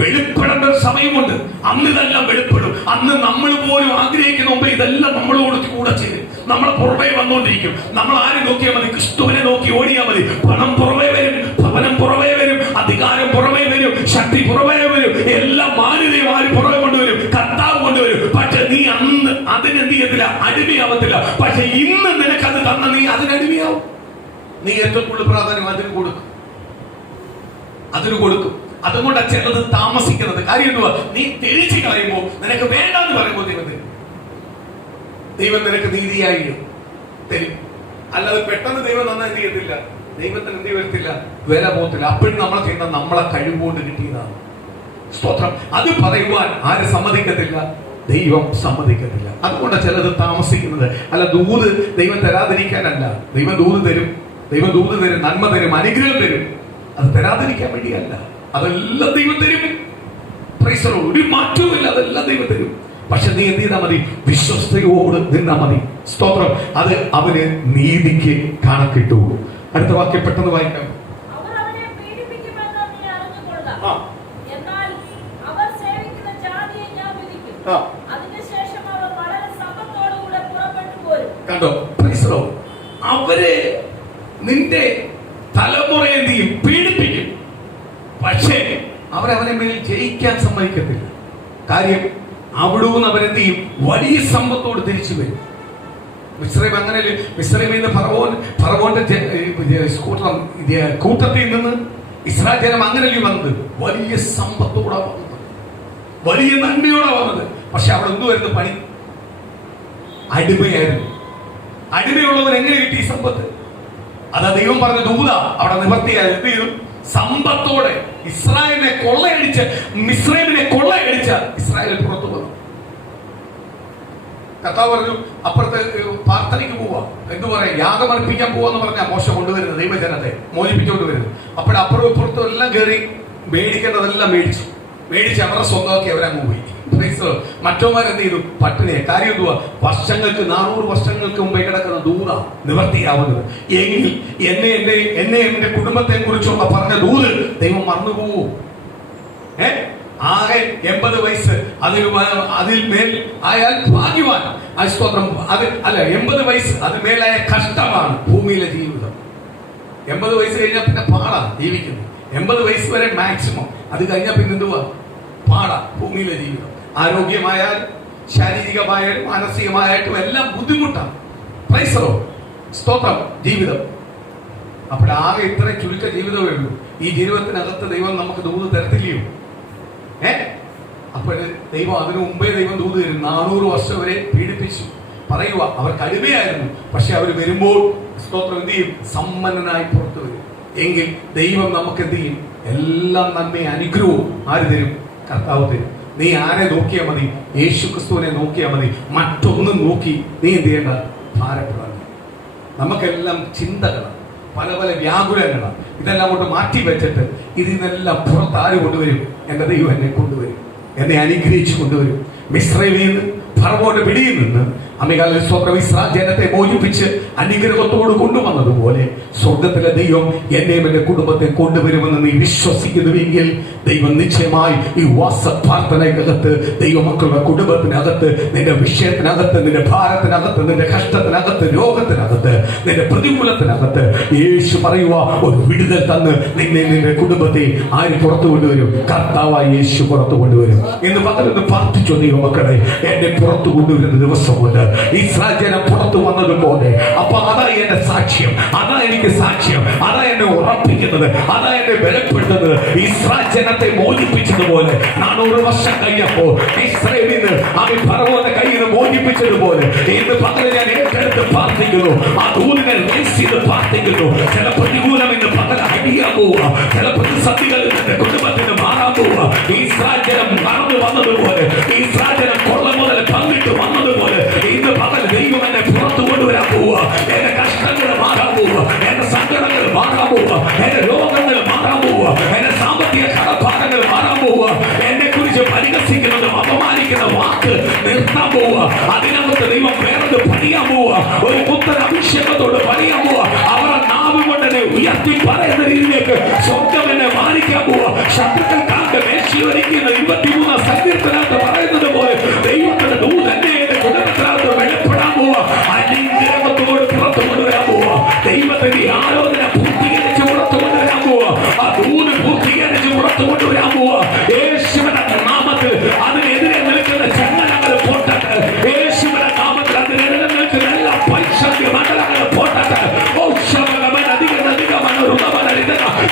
വെളിപ്പെടേണ്ട ഒരു സമയമുണ്ട്. അന്ന് ഇതെല്ലാം വെളിപ്പെടും. അന്ന് നമ്മൾ പോലും ആഗ്രഹിക്കുന്ന മുമ്പ് ഇതെല്ലാം നമ്മളോട് കൂടെ ചെയ്യും. നമ്മളെ പുറമേ വന്നുകൊണ്ടിരിക്കും. നമ്മൾ ആരും നോക്കിയാൽ മതി, ക്രിസ്തുവിനെ നോക്കി ഓടിയാൽ മതി. പണം പുറമേ വരും, ഭവനം പുറമേ വരും, അധികാരം പുറമേ വരും, ശക്തി പുറമേ വരും, എല്ലാം മാന്യതയും ആരും പുറമെ കൊണ്ടുവരും, കർത്താവ് കൊണ്ടുവരും. പക്ഷെ നീ അന്ന് അതിനെന്ത് ചെയ്യത്തില്ല, അടിമയാവത്തില്ല. പക്ഷെ ഇന്ന് നിനക്കത് തന്ന നീ അതിനടിമയാവും. നീ ഏറ്റവും കൂടുതൽ പ്രാധാന്യം അതിന് കൊടുക്കും, അതിന് കൊടുക്കും. അതുകൊണ്ട് ചിലത് താമസിക്കുന്നത്. കാര്യം എന്തുവാ, നീ തിരിച്ചു കളയുമ്പോൾ, നിനക്ക് വേണ്ടെന്ന് പറയുമ്പോൾ ദൈവം നിനക്ക് നീതിയായി തരും. അല്ലാതെ പെട്ടെന്ന് ദൈവം നന്നായി എന്ത് ചെയ്യത്തില്ല, ദൈവത്തിന് എന്ത് വരത്തില്ല, വില പോകത്തില്ല. അപ്പോഴും നമ്മൾ ചെയ്യുന്ന നമ്മളെ കഴിവുകൊണ്ട് കിട്ടിയതാണ്. സ്തോത്രം. അത് പറയുവാൻ ആര് സമ്മതിക്കത്തില്ല? ദൈവം സമ്മതിക്കത്തില്ല. അതുകൊണ്ട് ചിലത് താമസിക്കുന്നത്. അല്ല, ദൂത് ദൈവം തരാതിരിക്കാനല്ല. ദൈവം ദൂത് തരും, ദൈവം ദൂത് തരും, നന്മ തരും, അനുഗ്രഹം തരും. അത് തരാതിരിക്കാൻ വേണ്ടിയല്ല. അതെല്ലാം ദൈവം തരും. ഒരു മാറ്റവുമില്ല, അതെല്ലാം ദൈവം തരും. പക്ഷെ നീ എന്ത് ചെയ്താൽ മതി? വിശ്വസ്തയോട് നിന്നാ മതി. സ്തോത്രം. അത് അവന് നീതിക്ക് കണക്കിട്ടു. അടുത്ത വാക്യം പെട്ടെന്ന് വായിക്കാം. കണ്ടോ? അവരെ നിന്റെ തലമുറയെ നീ പീഡിപ്പിക്കും, പക്ഷേ അവരവനെ മേൽ ജയിക്കാൻ സമ്മതിക്കത്തില്ല. കാര്യം അവിടുന്ന് അവരെന്ത് ചെയ്യും? വലിയ സമ്പത്തോട് തിരിച്ചു വരും. മിസ്രൈം അങ്ങനെയല്ലേ? മിസ്രൈമിൽ നിന്ന് ഫറവോന്റെ കൂട്ടത്തിൽ നിന്ന് ഇസ്രായേൽ ജനം അങ്ങനെയല്ലേ വന്നത്? വലിയ സമ്പത്തോടെ വന്നത്, വലിയ നന്മയോടെ വന്നത്. പക്ഷെ അവിടെ എന്ത് വരുന്ന പണി? അടിമയായിരുന്നു. അടിമയുള്ളവൻ എങ്ങനെ കിട്ടി സമ്പത്ത്? അതാ ദൈവം പറഞ്ഞ ദൂത അവിടെ നിവർത്തിയാൽ എന്ത് ചെയ്തു? സമ്പത്തോടെ ഇസ്രായേലിനെ കൊള്ളയടിച്ച്, മിസ്രൈമിനെ കൊള്ളയടിച്ച ഇസ്രായേൽ പുറത്തു വന്നു. കർത്താവ് പറഞ്ഞു, അപ്പുറത്ത് പ്രാർത്ഥനയ്ക്ക് പോവാ, എന്തു പറയാ, യാഗമർപ്പിക്കാൻ പോവാന്ന് പറഞ്ഞാൽ മോശം കൊണ്ടുവരുന്നത്, ദൈവജനത്തെ മോചിപ്പിച്ചുകൊണ്ട് വരുന്നത്. അപ്പോഴപ്പുറവും ഇപ്പുറത്തും എല്ലാം കയറി മേടിക്കേണ്ടതെല്ലാം മേടിച്ച് അവരുടെ സ്വന്തമാക്കി അവരങ്ങ് പോയി. മറ്റോമാരെന്ത് ചെയ്തു? പട്ടിണിയെ. കാര്യം എന്തുവാ? വർഷങ്ങൾക്ക് 400 വർഷങ്ങൾക്ക് മുമ്പേ കിടക്കുന്ന ദൂത നിവർത്തിയാവുന്നത്. എങ്കിൽ എന്നെ എന്റെ കുടുംബത്തെ കുറിച്ചുള്ള പറഞ്ഞ ദൂത് ദൈവം മറന്നുപോകും. ആകെ 80 വയസ്സ് അതിൽ മേൽ ആയാൽ ഭാഗ്യവാൻ. സ്തോത്രം. അത് അല്ല, 80 വയസ്സ് അതിൽ മേലായ കഷ്ടമാണ് ഭൂമിയിലെ ജീവിതം. 80 വയസ്സ് കഴിഞ്ഞാൽ പിന്നെ പാടാ ജീവിക്കുന്നത്. 80 വയസ്സ് വരെ മാക്സിമം. അത് കഴിഞ്ഞാൽ പിന്നെ എന്തുവാ? പാടാ ഭൂമിയിലെ ജീവിതം. ആരോഗ്യമായാലും ശാരീരികമായാലും മാനസികമായിട്ടും എല്ലാം ബുദ്ധിമുട്ടാണ്. സ്തോത്രം. ജീവിതം അപ്പോഴാകെ ഇത്രയും ചുരുക്ക ജീവിതമേ ഉള്ളൂ. ഈ ജീവിതത്തിനകത്ത് ദൈവം നമുക്ക് ദൂത് തരത്തില്ലയോ? അപ്പോൾ ദൈവം അതിനു മുമ്പേ ദൈവം ദൂത് തരും. 400 വർഷം വരെ പീഡിപ്പിച്ചു. പറയുക അവർക്ക് അടിമയായിരുന്നു. പക്ഷെ അവർ വരുമ്പോൾ സ്തോത്രം എന്ത് ചെയ്യും? സമ്പന്നനായി പുറത്തു വരും. എങ്കിൽ ദൈവം നമുക്ക് എന്ത് ചെയ്യും? എല്ലാം നന്മയും അനുഗ്രഹവും ആര് തരും? കർത്താവ് തരും. നീ ആരെ നോക്കിയാൽ മതി? യേശു ക്രിസ്തുവിനെ നോക്കിയാൽ മതി. മറ്റൊന്നും നോക്കി നീ എന്ത് ചെയ്യേണ്ട? ഭാരപ്പെടാൻ. നമുക്കെല്ലാം ചിന്തകളാണ്, പല പല വ്യാകുലങ്ങളാണ്. ഇതെല്ലാം കൊണ്ട് മാറ്റി വെച്ചിട്ട് ഇതിനെല്ലാം പുറത്ത് ആര് കൊണ്ടുവരും? എന്റെ ദൈവം എന്നെ കൊണ്ടുവരും, എന്നെ അനുഗ്രഹിച്ചു കൊണ്ടുവരും. മിസ്രൈമിൽ നിന്ന്, ഫറവോന്റെ പിടിയിൽ നിന്ന് ഇസ്രായേൽ ജനത്തെ മോചിപ്പിച്ച് അനുഗ്രഹത്തോട് കൊണ്ടുവന്നതുപോലെ സ്വർഗത്തിലെ ദൈവം എന്നെയും എന്റെ കുടുംബത്തെ കൊണ്ടുവരുമെന്ന് നീ വിശ്വസിക്കുന്നുവെങ്കിൽ ദൈവം നിശ്ചയമായി ഈ വാസപ്രാർത്ഥനയ്ക്കകത്ത്, ദൈവമക്കളുടെ കുടുംബത്തിനകത്ത്, നിന്റെ വിഷയത്തിനകത്ത്, നിന്റെ ഭാരത്തിനകത്ത്, നിന്റെ കഷ്ടത്തിനകത്ത്, രോഗത്തിനകത്ത്, നിന്റെ പ്രതികൂലത്തിനകത്ത് യേശു പറയുക ഒരു വിടുതൽ തന്ന് നിന്നെ, നിന്റെ കുടുംബത്തെ ആര് പുറത്തു കൊണ്ടുവരും? കർത്താവായ യേശു പുറത്തു കൊണ്ടുവരും എന്ന് പകർന്ന് പ്രാർത്ഥിച്ചു. ദൈവമക്കളെ, എന്നെ പുറത്തു കൊണ്ടുവരുന്ന ദിവസമുണ്ട്. ഇസ്രായേൽ ജനം പുറത്തു വന്നതുപോലെ. അപ്പൊ അതാ എന്റെ സാക്ഷ്യം, അതാ എനിക്ക് സാക്ഷ്യം, അതാ എന്നെ ഉറപ്പിക്കുന്നത്, അതാ എന്നെ ബലപ്പെടുത്തുന്നത്. ഇസ്രായേൽ ജനത്തെ മോചിപ്പിച്ചതുപോലെ 400 വർഷം കഴിഞ്ഞപ്പോ ഇസ്രായേലിൽ നിന്ന് ഫറവോന്റെ കയ്യിൽ നിന്ന് മോചിപ്പിച്ചതുപോലെ ഇന്ന് പകല് ഞാൻ ഏറ്റെടുത്ത് പ്രാർത്ഥിക്കുന്നു. ആ ദൂതിനെ റൈസ് ചെയ്ത് പ്രാർത്ഥിക്കുന്നു. ചില പ്രതികൂലം ഇന്ന് പകൽ അടിയാൻ പോവുക, ചില പ്രതിസന്ധികൾ എന്റെ കുടുംബത്തിന് മാറാൻ പോവുക. ഇസ്രായേൽ ജനം നടന്നു വന്നതുപോലെ, ഇസ്രായേൽ ജനം കൊള്ള മുതൽ പങ്കിട്ട് വന്നതുപോലെ ഇന്ന് പകൽ ദൈവം എന്നെ പുറത്തു കൊണ്ടുവരാൻ പോവുക. എന്റെ കഷ്ടങ്ങൾ മാറാൻ പോവുക, എന്റെ സങ്കടങ്ങൾ മാറാൻ പോവുക, എന്റെ രോഗങ്ങൾ മാറാൻ പോവുക, എന്റെ സാമ്പത്തിക കടപ്പാടങ്ങൾ മാറാൻ പോവുക. എന്നെ കുറിച്ച് പരിഹസിക്കുന്നതും അപമാനിക്കുന്ന വാക്ക് നിർത്താൻ പോവുക. അതിനകത്ത് ദൈവം വേറൊരു പണിയാൻ പോവുക, ഒരു പുത്തൻ അഭിഷേകത്തോട് പണിയാൻ പോവുക. അവരുടെ നാവ് കൊണ്ട് എന്നെ ഉയർത്തി പറയുന്ന രീതിയിലേക്ക് സ്വർഗം എന്നെ മാനിക്കാൻ പോവുക. ശത്രുക്കൾ കാണ്ട് മേശയൊരുക്കുന്ന 23 സങ്കീർത്തനകത്ത് പറയുന്നത് പോലെ ദൈവത്തിന്റെ ദൂത് എന്നെ എന്റെ കുടുംബത്തിനകത്ത് വെളിപ്പെടാൻ പോവുക. അനുഗ്രഹത്തോട് പുറത്തു കൊണ്ടുവരാൻ പോവുക. ദൈവത്തിന്റെ ആലോചന പൂർത്തീകരിച്ച് പുറത്തു കൊണ്ടുവരാൻ പോവുക. ആ ദൂത് പൂർത്തീകരിച്ച് പുറത്തു കൊണ്ടുവരാൻ പോവുക. യേശുവിന്റെ നാമത്തിൽ അതിനെതിരെ നിൽക്കുന്ന ചങ്ങലങ്ങൾ പൊട്ടട്ടെ. യേശുവിന്റെ നാമത്തിൽ അതിനെതിരെ നിൽക്കുന്ന എല്ലാ പൈശാചിക മണ്ഡലങ്ങൾ പൊട്ടട്ടെ.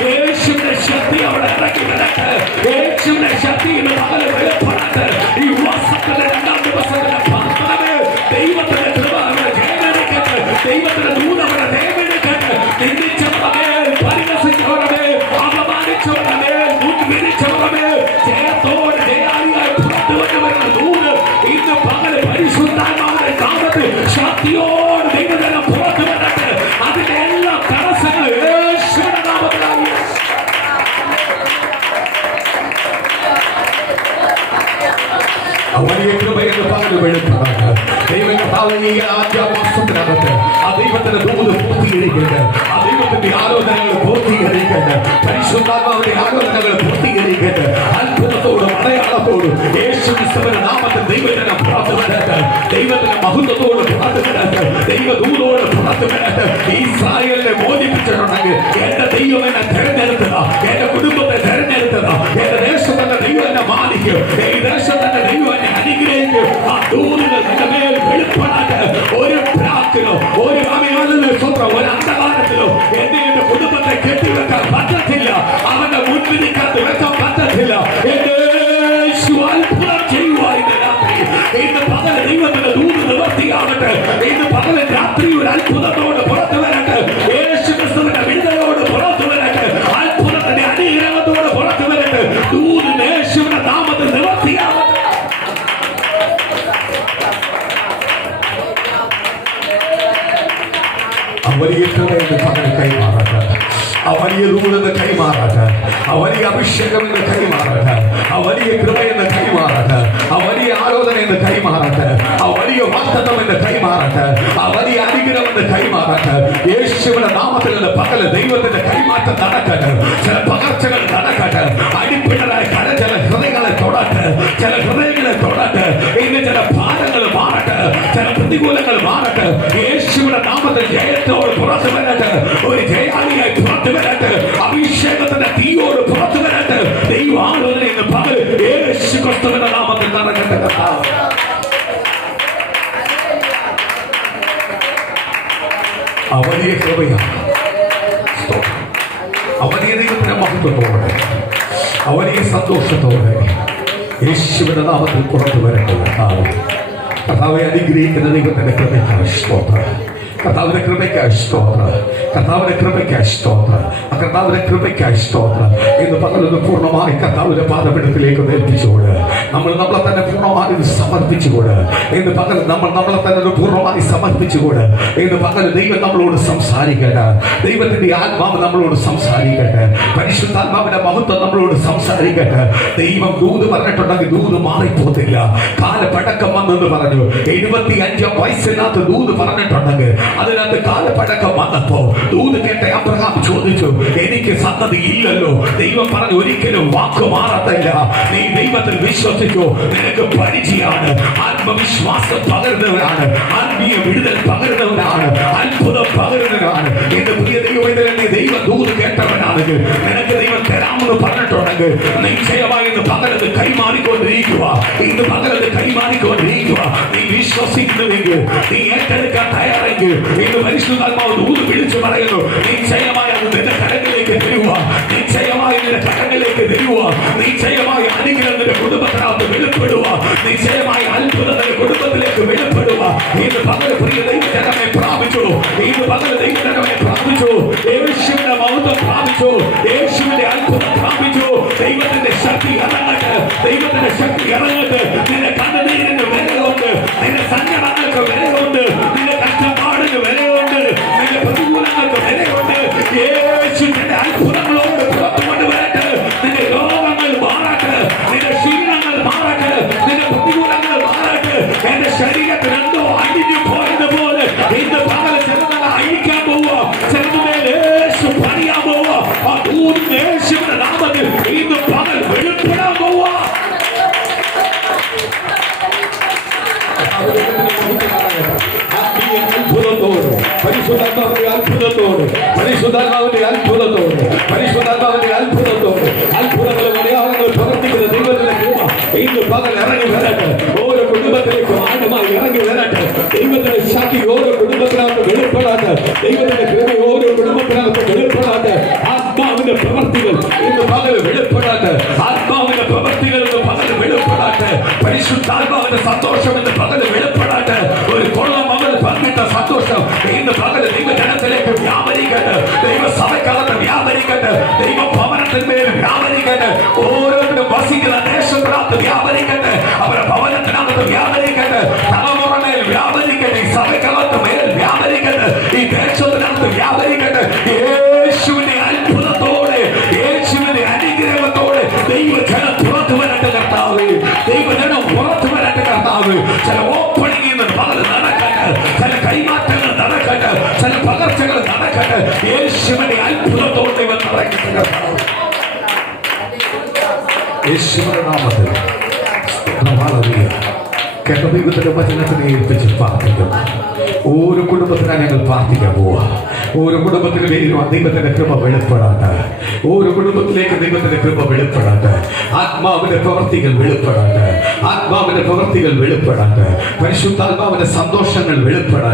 യേശുവിന്റെ ശക്തി അവിടെ ഇറക്കി വരട്ടെ. യേശുവിന്റെ ശക്തി ഇന്ന് പകല് വെളിപ്പെടട്ടെ. ഈ മാസത്തിന്റെ 2-ാം ദിവസത്തിന്റെ പ്രാർത്ഥനമേ ദൈവത്തിന്റെ കൃപ അവരെ ജയമെടുക്കട്ടെ. ദൈവത്തിന്റെ ദൂത് അവരെ ജയമെടുക്കട്ടെ. നിന്ദിച്ചവരുടെ മേൽ, പരിഹസിച്ചവരുടെ മേൽ, അപമാനിച്ചവരുടെ മേൽ, മുൻവിരിച്ചവരുടെ മേൽ ജയത്തോടെ ജയാളിയായി പുറത്തു വരുന്ന ദൂത് ഇന്ന് പകല് പരിശുദ്ധാത്മാവിന്റെ നാമത്തിൽ ശക്തിയോട് ദൈവജനം പുറത്തു വരട്ടെ. അതിന്റെ എല്ലാ തടസ്സങ്ങളും യേശുവിന്റെ നാമത്തിലായി വലിയ കൃപയെന്ന് പകല് വെളിപ്പെടാൻ ദൈവത്തിന്റെ 5-ാം മാസത്തിനകത്ത് ആ ദൈവത്തിന്റെ ദൂത് പൂർത്തീകരിക്കട്ടെ. ആ ദൈവത്തിന്റെ ആലോചനകൾ പൂർത്തീകരിക്കട്ടെ. പരിശുദ്ധാത്മാവിന്റെ ആലോചനകൾ പൂർത്തീകരിക്കട്ടെ. അത്ഭുതത്തോടും അടയാളത്തോടും യേശുക്രിസ്തുവിന്റെ നാമത്തിൽ ദൈവജനം പുറത്തു വരട്ടെ. ദൈവത്തിന്റെ മഹത്വത്തോട് പുറത്തു വരട്ടെ. ദൈവദൂതോട് പുറത്തു വരട്ടെ. ഇസ്രായേലിനെ മോചിപ്പിച്ചിട്ടുണ്ടെങ്കിൽ എന്റെ ദൈവം എന്നെ തെരഞ്ഞെടുത്തത, എന്റെ കുടുംബത്തെ തെരഞ്ഞെടുത്തത, എന്റെ ദേശത്തിന്റെ ദൈവം എന്നെ മാനിക്കും, ഈ ദേശത്തിന്റെ ദൈവം എന്നെ അനുഗ്രഹിക്കും. ആ ദൂതുകൾ എന്റെ മേൽ വെളിപ്പെടാതെ ഒരു പ്രാക്കിലോ ഒരു അമയാളിലെ സ്വന്തം ഒരു അന്ധകാരത്തിലോ എന്നെ എന്റെ കുടുംബത്തെ കെട്ടിവെക്കാൻ പറ്റത്തില്ല. അവന്റെ മുൻവിധിക്കകത്ത് വെക്കാൻ പറ്റത്തില്ല. എന്റെ അത്ഭുതം ചെയ്യുവാൻ ഇന്ന് പകല് ദൈവത്തിന്റെ ദൂത് നിവർത്തിയാകട്ടെ. ഇന്ന് പകല് രാത്രി ഒരു അത്ഭുതത്തോട് പുറത്തു വരട്ടെ. യേശുക്രിസ്തുവിന്റെ വിടുതലോട് പുറത്തു വരട്ടെ. അത്ഭുതത്തിന്റെ അനുഗ്രഹത്തോട് പുറത്തു വരട്ടെ. ദൂത് യേശുവിന്റെ നാമത്തിൽ നിവർത്തിയാകട്ടെ. വലിയ കൃപയെന്ന് പകല് കൈമാറട്ടെ. ആ വലിയ ദൂതെന്ന് കൈമാറട്ടെ. ആ വലിയ അഭിഷേകം എന്ന് കൈമാറട്ടെ. ആ വലിയ കൃപയെന്ന് കൈമാറട്ടെ. ആ വലിയ ആലോചന എന്ന് കൈമാറട്ടെ. ആ വലിയ വാഗ്ദത്തം എന്ന് കൈമാറട്ടെ. ആ വലിയ അനുഗ്രഹം എന്ന് കൈമാറട്ടെ. യേശുവിന്റെ നാമത്തിൽ നിന്ന് പകല് ദൈവത്തിന്റെ കൈമാറ്റം നടക്കട്ടെ. ചില പകർച്ചകൾ നടക്കട്ടെ. അടിപ്പിണരായ ചില ഹൃദയങ്ങളെ തൊടട്ടെ. ചില ഹൃദയങ്ങളെ തൊടട്ടെ. ഇന്ന് ചില ഭാരങ്ങൾ മാറട്ടെ. ചില പ്രതികൂലങ്ങൾ മാറട്ടെ. യേശുവിന്റെ നാമത്തിൽ ജയത്തോട് പുറത്തു വരട്ടെ. ഒരു ജയാളിയായി പുറത്തു വരട്ടെ. അഭിഷേകത്തിന്റെ തീയോട് പുറത്തു വരട്ടെ. ദൈവ ആലോചന ഇന്ന് പകല് യേശു ക്രിസ്തുവിന്റെ നാമത്തിൽ നടക്കട്ടെ. ആ വലിയ കൃപയാണ്, ആ വലിയ ദൈവത്തിന്റെ മഹത്വത്തോടെ, ആ വലിയ സന്തോഷത്തോടെ യേശുവിന്റെ നാമത്തിൽ പുറത്തു വരട്ടെ. കർത്താവെ അനുഗ്രഹിക്കുന്ന ദൈവത്തിന്റെ കൃപയ്ക്കായി സ്തോത്രം. കർത്താവിന്റെ കൃപയ്ക്കായി സ്തോത്രം. കർത്താവിന്റെ കൃപയ്ക്കായി സ്തോത്രം. ആ കർത്താവിന്റെ കൃപയ്ക്കായി സ്തോത്രം. ഇന്ന് പകലൊന്ന് പൂർണ്ണമായി കർത്താവിന്റെ പാദപീഠത്തിലേക്ക് ഏൽപ്പിച്ചുകൊണ്ട് നമ്മളെ തന്നെ പൂർണ്ണമായി സമർപ്പിച്ചുകൊണ്ട് ഇന്ന് പകൽ നമ്മളെ തന്നെ പൂർണ്ണമായി സമർപ്പിച്ചുകൊണ്ട് ഇന്ന് പകൽ ദൈവം നമ്മളോട് സംസാരിക്കട്ടെ. ദൈവത്തിന്റെ ആത്മാവ് നമ്മളോട് സംസാരിക്കട്ടെ. പരിശുദ്ധാത്മാവിന്റെ മഹത്വം നമ്മളോട് സംസാരിക്കട്ടെ. ദൈവം ദൂത് പറഞ്ഞിട്ടുണ്ടെങ്കിൽ ദൂത് മാറിപ്പോത്തില്ല. കാലപ്പഴക്കം വന്നെന്ന് പറഞ്ഞു. 75 വയസ്സിനകത്ത് ദൂത് പറഞ്ഞിട്ടുണ്ടെങ്കിൽ അതിനകത്ത് കാലപ്പഴക്കം വന്നപ്പോ ദൂത് കേട്ട അബ്രഹാം ചോദിച്ചു, എനിക്ക് സന്തതി ഇല്ലല്ലോ. ദൈവം പറഞ്ഞു, ഒരിക്കലും വാക്ക് മാറത്തില്ല. നീ ദൈവത്തിൽ വിശ്വസിച്ചു. നിനക്ക് പരിചയമാണ്. ആത്മവിശ്വാസം പകരുന്നവരാണ്. ആത്മീയ വിടുതൽ പകരുന്നവരാണ്. അത്ഭുതം പകരുന്നവരാണ്. എന്റെ പ്രിയ ദൈവം ദൈവ ദൂത് കേട്ടവനാണെങ്കിൽ നിനക്ക് ദൈവം തരാമെന്ന് പറഞ്ഞിട്ടുണ്ടെങ്കിൽ നിശ്ചയമായി ഇന്ന് പകലത് കൈമാറിക്കൊണ്ടിരിക്കുക. ഇന്ന് പകലത് കൈമാറിക്കൊണ്ടിരിക്കുക. നീ വിശ്വസിക്കുന്നുവെങ്കിൽ, നീ ഏറ്റെടുക്കാൻ തയ്യാറെങ്കിൽ ഇന്ന് പരിശുദ്ധാത്മാവ് ഊത് വിളിച്ചു പറയുന്നു, നിശ്ചയമായി അത് നിന്റെ കരങ്ങളിലേക്ക് തരുക. നിശ്ചയമായി നിന്റെ കരങ്ങളിലേക്ക് തരുക. നിശ്ചയമായി അനുഗ്രഹം നിന്റെ കുടുംബത്തിനകത്ത് വെളിപ്പെടുക. നിശ്ചയമായി അത്ഭുതം നിന്റെ കുടുംബത്തിലേക്ക് വെളിപ്പെടുക. ഇന്ന് പകൽ പ്രിയ ദൈവജനമേ പ്രാപിച്ചു. ഇന്ന് പകൽ ദൈവജനമേ പ്രാപിച്ചു. യേശുവിന്റെ മൗനം പ്രാപിച്ചു. യേശുവിന്റെ അത്ഭുതം പ്രാപിച്ചു. ദൈവത്തിന്റെ ശക്തി ഇറങ്ങട്ടെ. ദൈവത്തിന്റെ ശക്തി ഇറങ്ങട്ടെ. നിന്റെ കണ്ണുനീരിന് വിലയുണ്ട്. നിന്റെ സങ്കടങ്ങൾക്ക് വിലയുണ്ട്. നിന്റെ കഷ്ടപ്പാടിന് വിലയുണ്ട്. നിന്റെ പ്രതികൂലങ്ങൾക്ക് വിലയുണ്ട്. യേശുവിന്റെ അത്ഭുതങ്ങളോട് പുറത്തു കൊണ്ടുവരട്ടെ. നിന്റെ രോഗങ്ങൾ മാറട്ടെ. നിന്റെ ക്ഷീണങ്ങൾ മാറട്ടെ. നിന്റെ പ്രതികൂലങ്ങൾ മാറട്ടെ. എന്റെ ശരീരത്തിൽ എന്തോ അഴിഞ്ഞു പോയതുപോലെ ഇന്ന് പകൽ ചിലതല അഴിക്കാൻ പോവുക. ചിലതുമേൽ യേശു പണിയാൻ പോവുക. ആ ദൂരം യേശുവിന്റെ നാമത്തിൽ ഇന്ന് പകൽ വെളിപ്പെടാൻ പോവുക. അത്ഭുതത്തോട് പരിശുദ്ധാത്മാവിന്റെ അത്ഭുതത്തോട് പരിശുദ്ധാത്മാവിന്റെ അത്ഭുതത്തോട് പരിശുദ്ധാത്മാവിന്റെ അത്ഭുതത്തോട് അത്ഭുതങ്ങൾ മലയാളങ്ങൾ പ്രവർത്തിക്കുന്ന ദൈവത്തിന്റെ കൃപ ഇന്ന് പകൽ ഇറങ്ങി വരട്ടെ. ഓരോ കുടുംബത്തിലേക്കും ആഴമായി ഇറങ്ങി വരട്ടെ. ദൈവത്തിന്റെ ശക്തി ഓരോ കുടുംബത്തിനകത്ത് വെളിപ്പെടാതെ. ദൈവത്തിന്റെ കൃപ ഓരോ കുടുംബത്തിനകത്ത് വെളിപ്പെടാതെ. ആത്മാവിന്റെ പ്രവർത്തികൾ ഇന്ന് പകൽ വെളിപ്പെടാതെ. ആത്മാവിന്റെ പ്രവർത്തികൾ ഇന്ന് പകൽ വെളിപ്പെടാതെ. പരിശുദ്ധാത്മാവിന്റെ സന്തോഷം ഇന്ന് പകൽ വെളിപ്പെടാതെ. ഒരു കൊള്ളം അവൾ പങ്കിട്ട സന്തോഷം ഇന്ന് പകൽ ദൈവജനത്തിലേക്ക് വ്യാപരിക്കട്ടെ. ദൈവസഭയ്ക്കകത്ത് വ്യാപരിക്കട്ടെ. ദൈവ ഭവനത്തിന്മേൽ വ്യാപരിക്കട്ടെ. ഓരോരുത്തരും വസിക്കുന്ന ദേശത്തിനകത്ത് വ്യാപരിക്കട്ടെ. അവരുടെ ഭവനത്തിനകത്ത് വ്യാപരിക്കട്ടെ. തലമുറമേൽ വ്യാപരിക്കട്ടെ. ഈ സഭയ്ക്കകത്ത് മേൽ വ്യാപരിക്കട്ടെ. ഈ ദേശത്തിനകത്ത് വ്യാപരിക്കട്ടെ. യേശുവിന്റെ അത്ഭുതത്തോടെ യേശുവിന്റെ അനുഗ്രഹത്തോടെ ദൈവജനം പുറത്തു വരട്ടെ കർത്താവ്. ദൈവജനം പുറത്തു വരട്ടെ കർത്താവ്. ചില ഓപ്പണിംഗ് പകൽ നടക്കട്ടെ. ചില കൈമാറ്റങ്ങൾ നടക്കട്ടെ. ചില പകർച്ചകൾ നടക്കട്ടെ. യേശുവിന്റെ അത്ഭുതത്തോടെ ഇവൻ നടക്കട്ടെ കർത്താവ്. യേശുവിന്റെ നാമത്തിൽ കേട്ട ദൈവത്തിന്റെ വചനത്തിനെ ഏൽപ്പിച്ച് പ്രാർത്ഥിക്കും. ഓരോ കുടുംബത്തിനായി ഞങ്ങൾ പ്രാർത്ഥിക്കാൻ പോവാ. ഓരോ കുടുംബത്തിന് പേരിലും ദൈവത്തിന്റെ കൃപ വെളിപ്പെടാട്ടെ. ഓരോ കുടുംബത്തിലേക്ക് ദൈവത്തിന്റെ കൃപ വെളിപ്പെടാട്ടെ. ആത്മാവിന്റെ പ്രവർത്തികൾ വെളിപ്പെടാട്ടെ. ആത്മാവിന്റെ പ്രവർത്തികൾ വെളിപ്പെടാട്ടെ. പരിശുദ്ധാത്മാവിന്റെ സന്തോഷങ്ങൾ വെളിപ്പെടാട്ടെ.